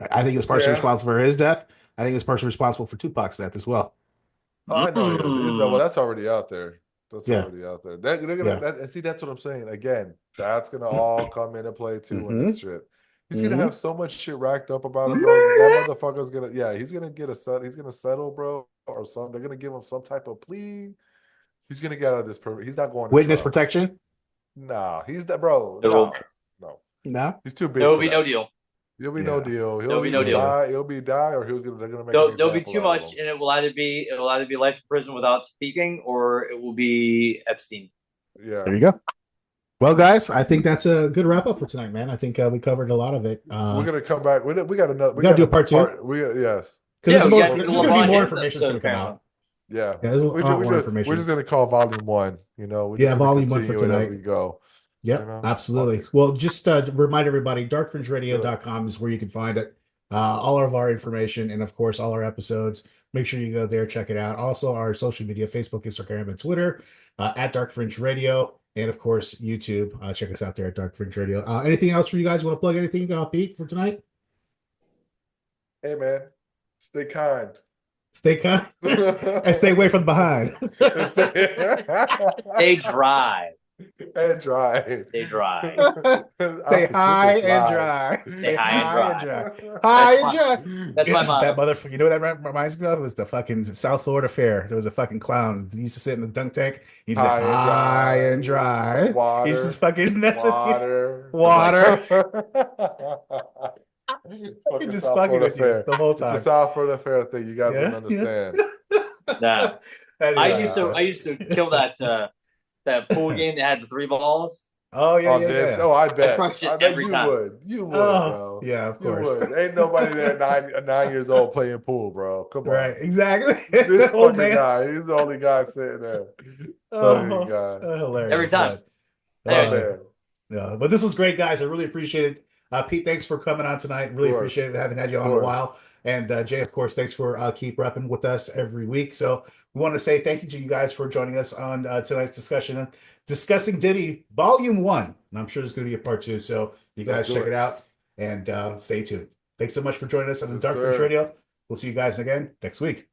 I think he was partially responsible for his death. I think he was partially responsible for Tupac's death as well. I know he is. Well, that's already out there. That's already out there. And see, that's what I'm saying. Again, that's gonna all come into play too in this shit. He's gonna have so much shit racked up about him, bro. That motherfucker's gonna, he's gonna get he's gonna settle, bro, or something. They're gonna give him some type of plea. He's gonna get out of this. He's not going to witness trial. Protection. Nah, he's that bro. No, he's too big. There will be no deal. He'll be no deal. There'll be no deal. He'll be die, or they're gonna make. There'll be too much, and it will either be life in prison without speaking, or it will be Epstein. Yeah. There you go. Well, guys, I think that's a good wrap up for tonight, man. I think we covered a lot of it. We're gonna come back. We got another. We gotta do a part two. Yes. Because there's gonna be more information that's gonna come out. Yeah. There's a lot more information. We're just gonna call volume 1. You know. Volume 1 for tonight. As we go. Yep, absolutely. Well, just remind everybody, darkfringeradio.com is where you can find it. All of our information and, of course, all our episodes. Make sure you go there, check it out. Also, our social media, Facebook, Instagram, and Twitter, at Dark Fringe Radio. And, of course, YouTube. Check us out there at Dark Fringe Radio. Anything else for you guys? You want to plug anything, Pete, for tonight? Hey, man. Stay kind. Stay kind. And stay away from behind. Stay dry. And dry. Stay dry. Stay high and dry. Stay high and dry. High and dry. That's my motto. That motherfucker. You know what that reminds me of? It was the fucking South Florida Fair. There was a fucking clown. He used to sit in the dunk tank. He's like high and dry. Water. He's just fucking mess Water. with you. Water. Fucking just South fucking Florida with you Fair. the whole time. It's a South Florida Fair thing. You guys don't understand. Nah. I used to kill that pool game that had the 3 balls. Oh yeah. Oh, I bet. I crushed it I bet every you time. would. You would, bro. Yeah, of You course. would. Ain't nobody there 9 years old playing pool, bro. Come on. Right, exactly. This That old fucking man. guy. He's the only guy sitting there. Oh, Guy. hilarious. Every time. Yeah, but this was great, guys. I really appreciate it. Pete, thanks for coming on tonight. Really appreciate it. Haven't had you on in a while. And Jay, of course, thanks for keep repping with us every week. So we want to say thank you to you guys for joining us on tonight's discussion, discussing Diddy Volume 1. And I'm sure there's going to be a part 2. So you guys check it out and stay tuned. Thanks so much for joining us on the Dark Fringe Radio. We'll see you guys again next week.